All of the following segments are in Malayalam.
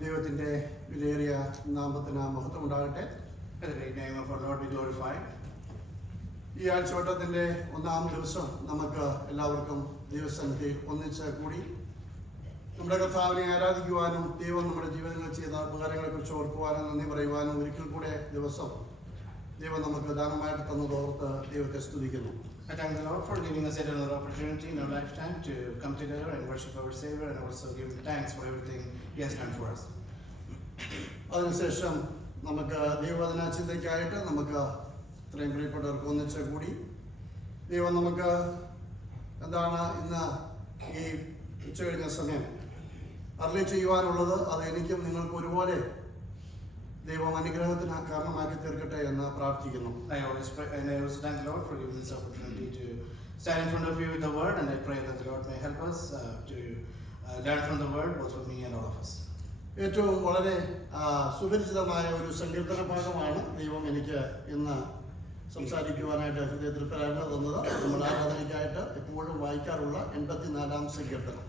ദൈവത്തിൻ്റെ വിലയേറിയ നാമത്തിന് മഹത്വം ഉണ്ടാകട്ടെ. May the great name of our Lord be glorified. ഈ ആഴ്ചവട്ടത്തിൻ്റെ ഒന്നാം ദിവസം നമുക്ക് എല്ലാവർക്കും ദൈവസന്നിധി ഒന്നിച്ച് കൂടി നമ്മുടെ കർത്താവിനെ ആരാധിക്കുവാനും ദൈവം നമ്മുടെ ജീവിതങ്ങളിൽ ചെയ്ത ഉപകാരങ്ങളെക്കുറിച്ച് ഓർക്കുവാനും നന്ദി പറയുവാനും ഒരിക്കൽ കൂടെ ദിവസം ദൈവം നമുക്ക് ദാനമായിട്ട് തന്നതോർത്ത് ദൈവത്തെ സ്തുതിക്കുന്നു. I thank the Lord for giving us yet another opportunity in our lifetime to come together and worship our Savior and also give thanks for everything He has done for us. അതിനുശേഷം നമുക്ക് ദൈവവചന ചിന്തയ്ക്കായിട്ട് നമുക്ക് ഇത്രയും പ്രിയപ്പെട്ടവർക്ക് ഒന്നിച്ച് കൂടി ദൈവം നമുക്ക് എന്താണ് ഇന്ന് ഈ ഉച്ചകഴിഞ്ഞ സമയം അരുളി ചെയ്യുവാനുള്ളത്, അത് എനിക്കും നിങ്ങൾക്ക് ഒരുപോലെ ദൈവം അനുഗ്രഹത്തിന് കാരണമാക്കി തീർക്കട്ടെ എന്ന് പ്രാർത്ഥിക്കുന്നു. I always pray and I also thank the Lord for giving this opportunity to stand in front of you with the word, and I pray that the Lord may help us to learn from the word, both for me and all of us. ഏറ്റവും വളരെ സുപരിചിതമായ ഒരു സങ്കീർത്തന ഭാഗമാണ് ദൈവം എനിക്ക് ഇന്ന് സംസാരിക്കുവാനായിട്ട് ഹൃദയത്തിൽ പ്രേരണ തന്നത്. നമ്മൾ ആരാധനയ്ക്കായിട്ട് എപ്പോഴും വായിക്കാറുള്ള 84-ാം സങ്കീർത്തനം.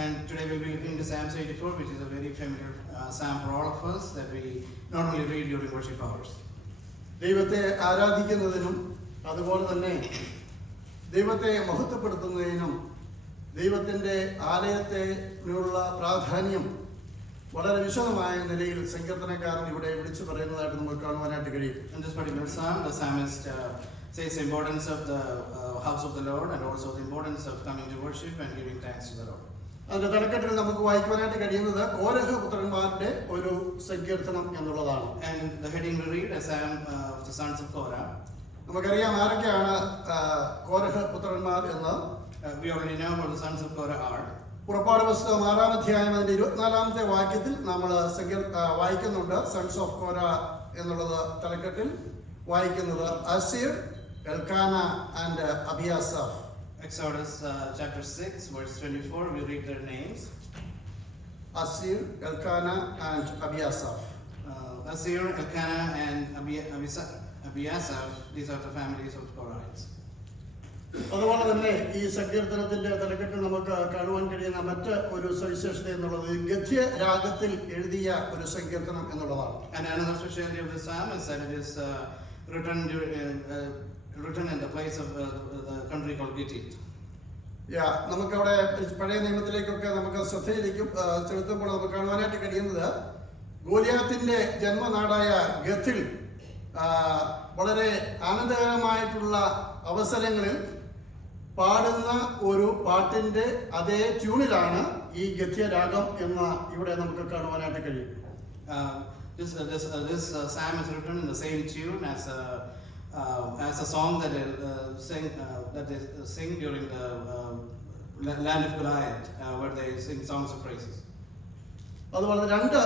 And today we'll be looking into Psalms 84, which is a very familiar psalm for all of us that we normally read during worship hours. ദൈവത്തെ ആരാധിക്കുന്നതിനും അതുപോലെ തന്നെ ദൈവത്തെ മഹത്വപ്പെടുത്തുന്നതിനും ദൈവത്തിൻ്റെ ആലയത്തിനുള്ള പ്രാധാന്യം വളരെ വിശദമായ നിലയിൽ സങ്കീർത്തനക്കാരൻ ഇവിടെ വിളിച്ചു പറയുന്നതായിട്ട് നമുക്ക് കാണുവാനായിട്ട് കഴിയും. In this particular psalm, the psalmist says the importance of the house of the Lord and also the importance of coming to worship and giving thanks to the Lord. അതിന്റെ തലക്കെട്ടിൽ നമുക്ക് വായിക്കുവാനായിട്ട് കഴിയുന്നത് കോരഹ പുത്രന്മാരുടെ ഒരു സങ്കീർത്തനം എന്നുള്ളതാണ്. And the heading we read a psalm of the sons of Korah. നമുക്കറിയാം ആരൊക്കെയാണ് കോരഹ പുത്രന്മാർ എന്ന്. We already know what the sons of Korah are. പുറപ്പാട് പുസ്തകം 6-ാം അധ്യായം അതിന്റെ 24-ാമത്തെ വാക്യത്തിൽ നമ്മൾ വായിക്കുന്നുണ്ട് സൺസ് ഓഫ് കോര എന്നുള്ളത് തലക്കെട്ടിൽ വായിക്കുന്നത് Assir, Elkanah and Abiasaph. Exodus chapter 6 verse 24, we read their names. Asir, Elkanah and Abiasaph. Asir, Elkanah and Abiasaph, these are the families of Korahites. അതുപോലെ തന്നെ ഈ സങ്കീർത്തനത്തിന്റെ തലക്കെട്ടിൽ നമുക്ക് കാണുവാൻ കഴിയുന്ന മറ്റ് ഒരു സവിശേഷത എന്നുള്ളത് ഗദ്യ രാഗത്തിൽ എഴുതിയ ഒരു സങ്കീർത്തനം എന്നുള്ളതാണ്. And another specialty of the psalm is that it is written in the place of the country called Gittite. നമുക്കവിടെ പഴയ നിയമത്തിലേക്കൊക്കെ നമുക്ക് ശ്രദ്ധയിലേക്കും ചെലുത്തുമ്പോൾ നമുക്ക് കാണുവാനായിട്ട് കഴിയുന്നത് ഗോലിയാത്തിന്റെ ജന്മനാടായ ഗത്തിൽ വളരെ ആനന്ദകരമായിട്ടുള്ള അവസരങ്ങളിൽ പാടുന്ന ഒരു പാട്ടിന്റെ അതേ ട്യൂണിലാണ് ഈ ഗദ്യരാഗം എന്ന് ഇവിടെ നമുക്ക് കാണുവാനായിട്ട് കഴിയും. This psalm is written in the same tune as a song that they sing during the land of Goliath, where they sing songs of praises. അതുപോലെ രണ്ട്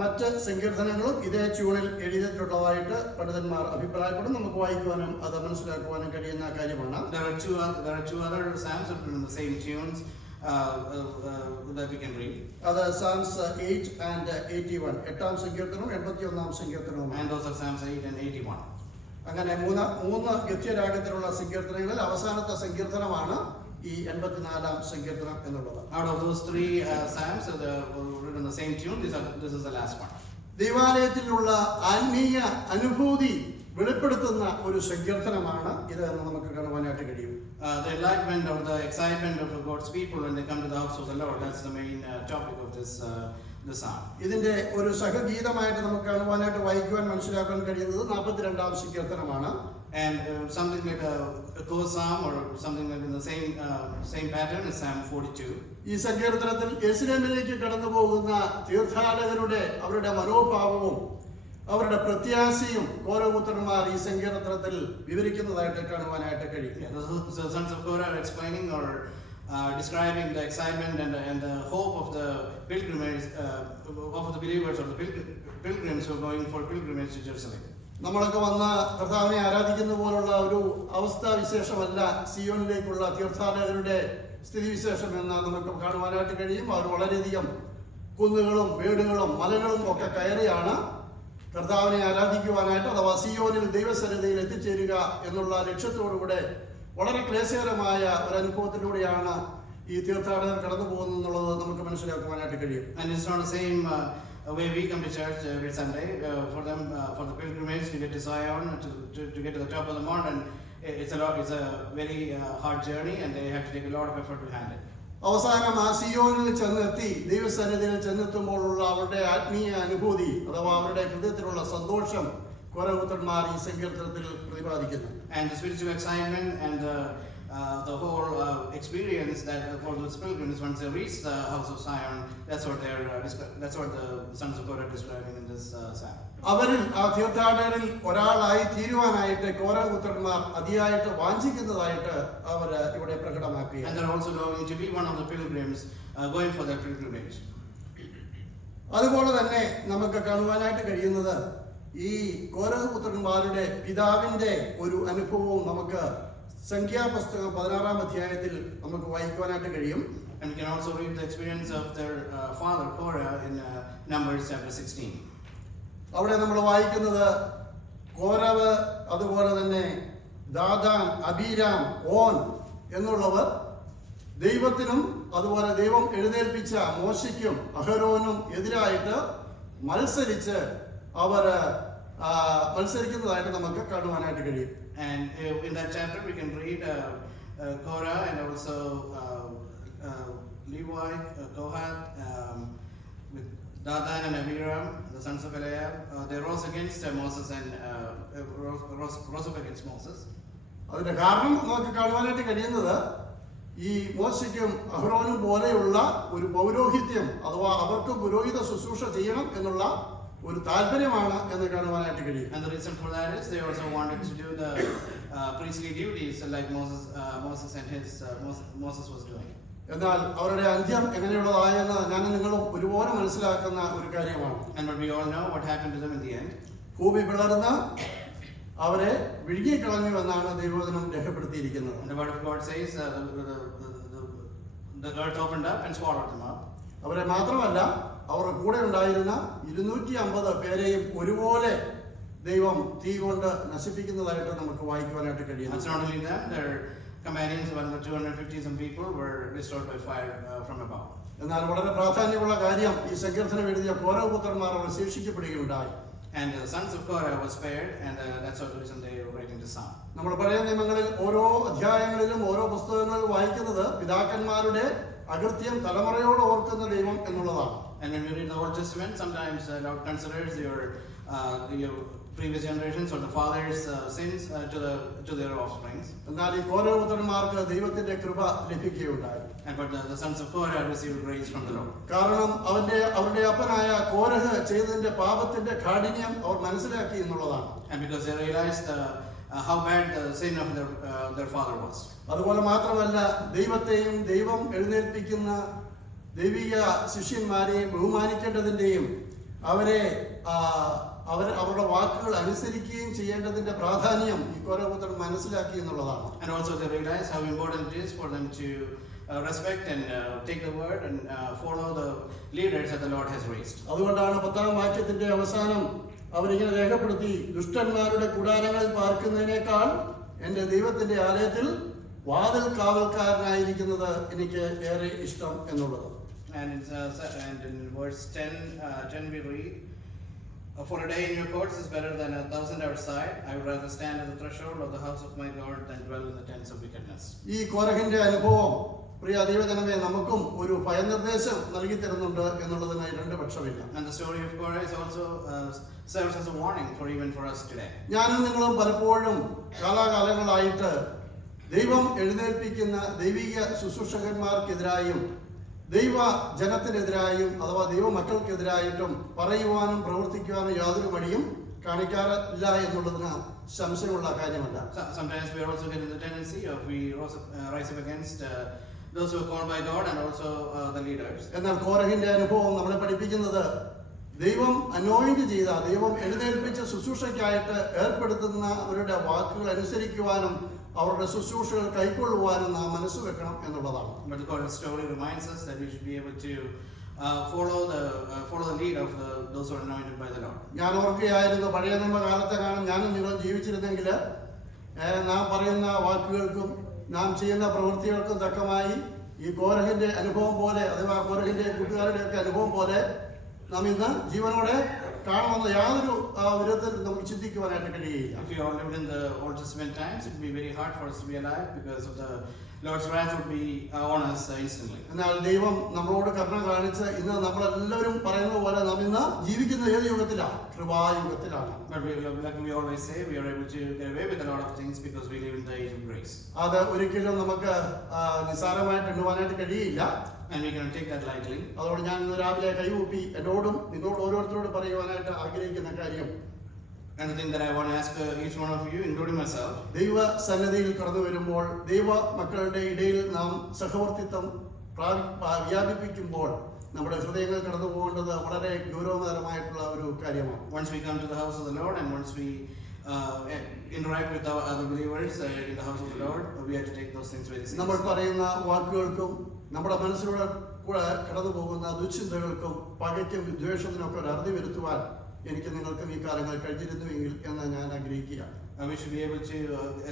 മറ്റ് സങ്കീർത്തനങ്ങളും ഇതേ ട്യൂണിൽ എഴുതിയിട്ടുള്ളതായിട്ട് പണ്ഡിതന്മാർ അഭിപ്രായപ്പെടും. നമുക്ക് വായിക്കുവാനും അത് മനസ്സിലാക്കുവാനും കഴിയുന്ന കാര്യമാണ്. There are two other psalms written in the same tunes that we can read. അത് Psalms 8 and 81, 8-ാം സങ്കീർത്തനവും 81-ാം സങ്കീർത്തനവും. And those are Psalms 8 and 81. അങ്ങനെ മൂന്ന് ഗദ്യരാഗത്തിലുള്ള സങ്കീർത്തനങ്ങളിൽ അവസാനത്തെ സങ്കീർത്തനമാണ് ഈ 84-ാം സങ്കീർത്തനം എന്നുള്ളത്. Out of those three psalms that were written in the same tune, this is the last one. ദൈവാലയത്തിലുള്ള ആത്മീയ അനുഭൂതി വെളിപ്പെടുത്തുന്ന ഒരു സങ്കീർത്തനമാണ് ഇത് എന്ന് നമുക്ക് കാണുവാനായിട്ട് കഴിയും. The enlightenment or the excitement of God's people when they come to the house of the Lord, that's the main topic of this psalm. ഇതിന്റെ ഒരു സഹഗീതമായിട്ട് നമുക്ക് കാണുവാനായിട്ട് വായിക്കുവാൻ മനസ്സിലാക്കാൻ കഴിയുന്നത് 42-ാം സങ്കീർത്തനമാണ്. And something like a co-psalm or something like in the same pattern is Psalm 42. ഈ സങ്കീർത്തനത്തിൽ യെരുശലേമിലേക്ക് കടന്നു പോകുന്ന തീർത്ഥാടകരുടെ അവരുടെ മനോഭാവവും അവരുടെ പ്രത്യാശയും കോരഹപുത്രന്മാർ ഈ സങ്കീർത്തനത്തിൽ വിവരിക്കുന്നതായിട്ട് കാണുവാനായിട്ട് കഴിയും. The sons of Korah are explaining or describing the excitement and the hope of the pilgrimage of the believers or the pilgrims who are going for pilgrimage to Jerusalem. നമ്മളൊക്കെ വന്ന് കർത്താവിനെ ആരാധിക്കുന്ന പോലുള്ള ഒരു അവസ്ഥാവിശേഷമല്ല സിയോനിലേക്കുള്ള തീർത്ഥാടകരുടെ സ്ഥിതിവിശേഷം എന്ന് നമുക്ക് കാണുവാനായിട്ട് കഴിയും. അവർ വളരെയധികം കുന്നുകളും വീടുകളും മലകളും ഒക്കെ കയറിയാണ് കർത്താവിനെ ആരാധിക്കുവാനായിട്ട് അഥവാ സിയോനിൽ ദൈവസന്നിധിയിൽ എത്തിച്ചേരുക എന്നുള്ള ലക്ഷ്യത്തോടുകൂടെ വളരെ ക്ലേശകരമായ ഒരു അനുഭവത്തിലൂടെയാണ് ഈ തീർത്ഥാടകർ കടന്നു പോകുന്നു എന്നുള്ളത് നമുക്ക് മനസ്സിലാക്കുവാനായിട്ട് കഴിയും. And it's not the same way we come to church every Sunday. For them, for the pilgrimage to get to Zion, to get to the top of the mountain, it's a very hard journey, and they have to take a lot of effort behind it. അവസാനം ആ സിയോനിൽ ചെന്നെത്തി ദൈവസന്നിധിയിൽ ചെന്നെത്തുമ്പോഴുള്ള അവരുടെ ആത്മീയ അനുഭൂതി അഥവാ അവരുടെ ഹൃദയത്തിലുള്ള സന്തോഷം കോരഹപുത്രന്മാർ ഈ സങ്കീർത്തനത്തിൽ പ്രതിപാദിക്കുന്നു. And the spiritual excitement and the whole experience that for those pilgrims once they reach the house of Zion, that's what the sons of God are describing in this psalm. അവരിൽ ആ തീർത്ഥാടകരിൽ ഒരാളായി തീരുവാനായിട്ട് കോരഹപുത്രന്മാർ അതിയായിട്ട് വാഞ്ചിക്കുന്നതായിട്ട് അവർ ഇവിടെ പ്രകടമാക്കുകയാണ്. And they're also going to be one of the pilgrims going for their pilgrimage. അതുപോലെ തന്നെ നമുക്ക് കാണുവാനായിട്ട് കഴിയുന്നത് ഈ കോരഹപുത്രന്മാരുടെ പിതാവിന്റെ ഒരു അനുഭവവും നമുക്ക് സംഖ്യാപുസ്തകം 16-ാം അധ്യായത്തിൽ നമുക്ക് വായിക്കുവാനായിട്ട് കഴിയും. And we can also read the experience of their father Korah in Numbers chapter 16. അവിടെ നമ്മൾ വായിക്കുന്നത് കോരവ് അതുപോലെ തന്നെ ദാദാൻ, അബീരാം, ഓൻ എന്നുള്ളവർ ദൈവത്തിനും അതുപോലെ ദൈവം എഴുന്നേൽപ്പിച്ച മോശയ്ക്കും അഹരോനും എതിരായിട്ട് മത്സരിച്ച് അവർ മത്സരിക്കുന്നതായിട്ട് നമുക്ക് കാണുവാനായിട്ട് കഴിയും. And in that chapter we can read Korah and also Levi, Kohath, with Dathan and Abiram, the sons of Eliab. They rose against Moses and rose up against Moses. അതിന്റെ കാരണം നമുക്ക് കാണുവാനായിട്ട് കഴിയുന്നത് ഈ മോശയ്ക്കും അഹ്റോനും പോലെയുള്ള ഒരു പൗരോഹിത്യം അഥവാ അവർക്ക് പുരോഹിത ശുശ്രൂഷ ചെയ്യണം എന്നുള്ള ഒരു താല്പര്യമാണ് എന്ന് കാണുവാനായിട്ട് കഴിയും. And the reason for that is they also wanted to do the priestly duties like Moses and Moses was doing. എന്നാൽ അവരുടെ അന്ത്യം എങ്ങനെയുള്ളതായെന്ന് ഞാൻ നിങ്ങളും ഒരുപോലെ മനസ്സിലാക്കുന്ന ഒരു കാര്യമാണ്. And but we all know what happened to them in the end. ഭൂമി പിളർന്ന് അവരെ വിഴുങ്ങിക്കളഞ്ഞു എന്നാണ് ദൈവവചനം രേഖപ്പെടുത്തിയിരിക്കുന്നത്. And the word of God says the earth opened up and swallowed them up. അവരെ മാത്രമല്ല അവരുടെ കൂടെ ഉണ്ടായിരുന്ന 250 പേരെയും ഒരുപോലെ ദൈവം തീ കൊണ്ട് നശിപ്പിക്കുന്നതായിട്ട് നമുക്ക് വായിക്കുവാനായിട്ട് കഴിയും. It's not only them, their companions, about 250 some people were destroyed by fire from above. എന്നാൽ വളരെ പ്രാധാന്യമുള്ള കാര്യം ഈ സങ്കീർത്തനം എഴുതിയ കോരഹപുത്രന്മാർ അവർ ശേഷിക്കപ്പെടുകയുണ്ടായി. And the sons of Korah was spared, and that's the reason they were writing the psalm. നമ്മൾ പഴയ നിയമങ്ങളിൽ ഓരോ അധ്യായങ്ങളിലും ഓരോ പുസ്തകങ്ങളിലും വായിക്കുന്നത് പിതാക്കന്മാരുടെ അകൃത്യം തലമുറയോട് ഓർക്കുന്ന ദൈവം എന്നുള്ളതാണ്. And when we read the Old Testament, sometimes Lord considers your previous generations or the fathers' sins to their offsprings. എന്നാൽ ഈ കോരഹപുത്രന്മാർക്ക് ദൈവത്തിന്റെ കൃപ ലഭിക്കുകയുണ്ടായി. But the sons of Korah received grace from the Lord. കാരണം അവരുടെ അപ്പനായ കോരഹ് ചെയ്തതിന്റെ പാപത്തിന്റെ കാഠിന്യം അവർ മനസ്സിലാക്കി എന്നുള്ളതാണ്. And because they realized how bad the sin of their father was. അതുപോലെ മാത്രമല്ല ദൈവത്തെയും ദൈവം എഴുന്നേൽപ്പിക്കുന്ന ദൈവിക ശിഷ്യന്മാരെയും ബഹുമാനിക്കേണ്ടതിന്റെയും അവരുടെ വാക്കുകൾ അനുസരിക്കുകയും ചെയ്യേണ്ടതിന്റെ പ്രാധാന്യം ഈ കോരഹപുത്രൻ മനസ്സിലാക്കി എന്നുള്ളതാണ്. And also they realize how important it is for them to respect and take the word and follow the leaders that the Lord has raised. അതുകൊണ്ടാണ് 10-ാം വാക്യത്തിന്റെ അവസാനം അവരിങ്ങനെ രേഖപ്പെടുത്തി, ദുഷ്ടന്മാരുടെ കൂടാരങ്ങളിൽ പാർക്കുന്നതിനേക്കാൾ എന്റെ ദൈവത്തിന്റെ ആലയത്തിൽ വാതിൽ കാവൽക്കാരനായിരിക്കുന്നത് എനിക്ക് ഏറെ ഇഷ്ടം എന്നുള്ളത്. And in verse 10 we read, for a day in your courts is better than 1,000 outside. I would rather stand at the threshold of the house of my God than dwell in the tents of wickedness. ഈ കോരഹിന്റെ അനുഭവം പ്രിയ ദൈവജനമേ നമുക്കും ഒരു ഭയനിർദ്ദേശം നൽകി തരുന്നുണ്ട് എന്നുള്ളതിന് രണ്ട് പക്ഷമില്ല. And the story of Korah is also serves as a warning for even for us today. ഞാനും നിങ്ങളും പലപ്പോഴും കാലാകാലങ്ങളായിട്ട് ദൈവം എഴുന്നേൽപ്പിക്കുന്ന ദൈവിക ശുശ്രൂഷകന്മാർക്കെതിരായും ദൈവ ജനത്തിനെതിരായും അഥവാ ദൈവ മക്കൾക്കെതിരായിട്ടും പറയുവാനും പ്രവർത്തിക്കുവാനും യാതൊരു മടിയും കാണിക്കാറില്ല എന്നുള്ളതിന് സംശയമുള്ള കാര്യമല്ല. Sometimes we are also getting the tendency of we rise up against those who are called by God and also the leaders. എന്നാൽ കോരഹിന്റെ അനുഭവം നമ്മളെ പഠിപ്പിക്കുന്നത് ദൈവം അനോയിന്റ് ചെയ്ത ദൈവം എഴുന്നേൽപ്പിച്ച ശുശ്രൂഷയ്ക്കായിട്ട് ഏർപ്പെടുത്തുന്നവരുടെ വാക്കുകൾ അനുസരിക്കുവാനും അവരുടെ ശുശ്രൂഷകൾ കൈക്കൊള്ളുവാനും നാം മനസ്സ് വെക്കണം എന്നുള്ളതാണ്. But the Korah story reminds us that we should be able to follow the lead of those who are anointed by the Lord. ഞാൻ ഓർക്കുകയായിരുന്നു പഴയ നിയമ കാലത്തെ കാണാൻ ഞാനും നിങ്ങളും ജീവിച്ചിരുന്നെങ്കിൽ നാം പറയുന്ന വാക്കുകൾക്കും നാം ചെയ്യുന്ന പ്രവൃത്തികൾക്കും തക്കമായി ഈ കോരഹിന്റെ അനുഭവം പോലെ അഥവാ കോരഹിന്റെ കൂട്ടുകാരുടെയൊക്കെ അനുഭവം പോലെ നാം ഇന്ന് ജീവനോടെ കാണുമെന്ന് യാതൊരു വിധത്തിൽ നമുക്ക് ചിന്തിക്കുവാനായിട്ട് കഴിയുകയില്ല. If we all lived in the Old Testament times, it would be very hard for us to be alive because of the Lord's wrath would be on us instantly. എന്നാൽ ദൈവം നമ്മളോട് കരുണ കാണിച്ച് ഇന്ന് നമ്മളെല്ലാവരും പറയുന്നത് പോലെ നാം ഇന്ന് ജീവിക്കുന്ന ഏത് യുഗത്തിലാണ്? കൃപായുഗത്തിലാണ്. But like we always say, we are able to get away with a lot of things because we live in the age of grace. അത് ഒരിക്കലും നമുക്ക് നിസ്സാരമായിട്ട് എണ്ണുവാനായിട്ട് കഴിയില്ല. And we cannot take that lightly. അതോട് ഞാൻ ഇന്ന് രാവിലെ കൈകൂപ്പി എന്നോടും നിന്നോട് ഓരോരുത്തരോട് പറയുവാനായിട്ട് ആഗ്രഹിക്കുന്ന കാര്യം, And the thing that I want to ask each one of you, including myself, ദൈവ സന്നിധിയിൽ കടന്നു വരുമ്പോൾ ദൈവ മക്കളുടെ ഇടയിൽ നാം സഹവർത്തിത്വം വ്യാപിപ്പിക്കുമ്പോൾ നമ്മുടെ ഹൃദയങ്ങൾ കടന്നു പോകേണ്ടത് വളരെ ഗൗരവതരമായിട്ടുള്ള ഒരു കാര്യമാണ്. once we come to the house of the Lord and once we interact with our other believers in the house of the Lord, we have to take those things very നമ്മൾ seriously. പറയുന്ന വാക്കുകൾക്കും നമ്മുടെ മനസ്സിലൂടെ കൂടെ കടന്നു പോകുന്ന ദുശ്ചിന്തകൾക്കും പകയ്ക്കും വിദ്വേഷത്തിനും ഒക്കെ ഒരു അറുതി വരുത്തുവാൻ എനിക്ക് നിങ്ങൾക്കും ഈ കാലങ്ങൾ കഴിഞ്ഞിരുന്നുവെങ്കിൽ എന്ന് ഞാൻ ആഗ്രഹിക്കുകയാണ്. We should be able to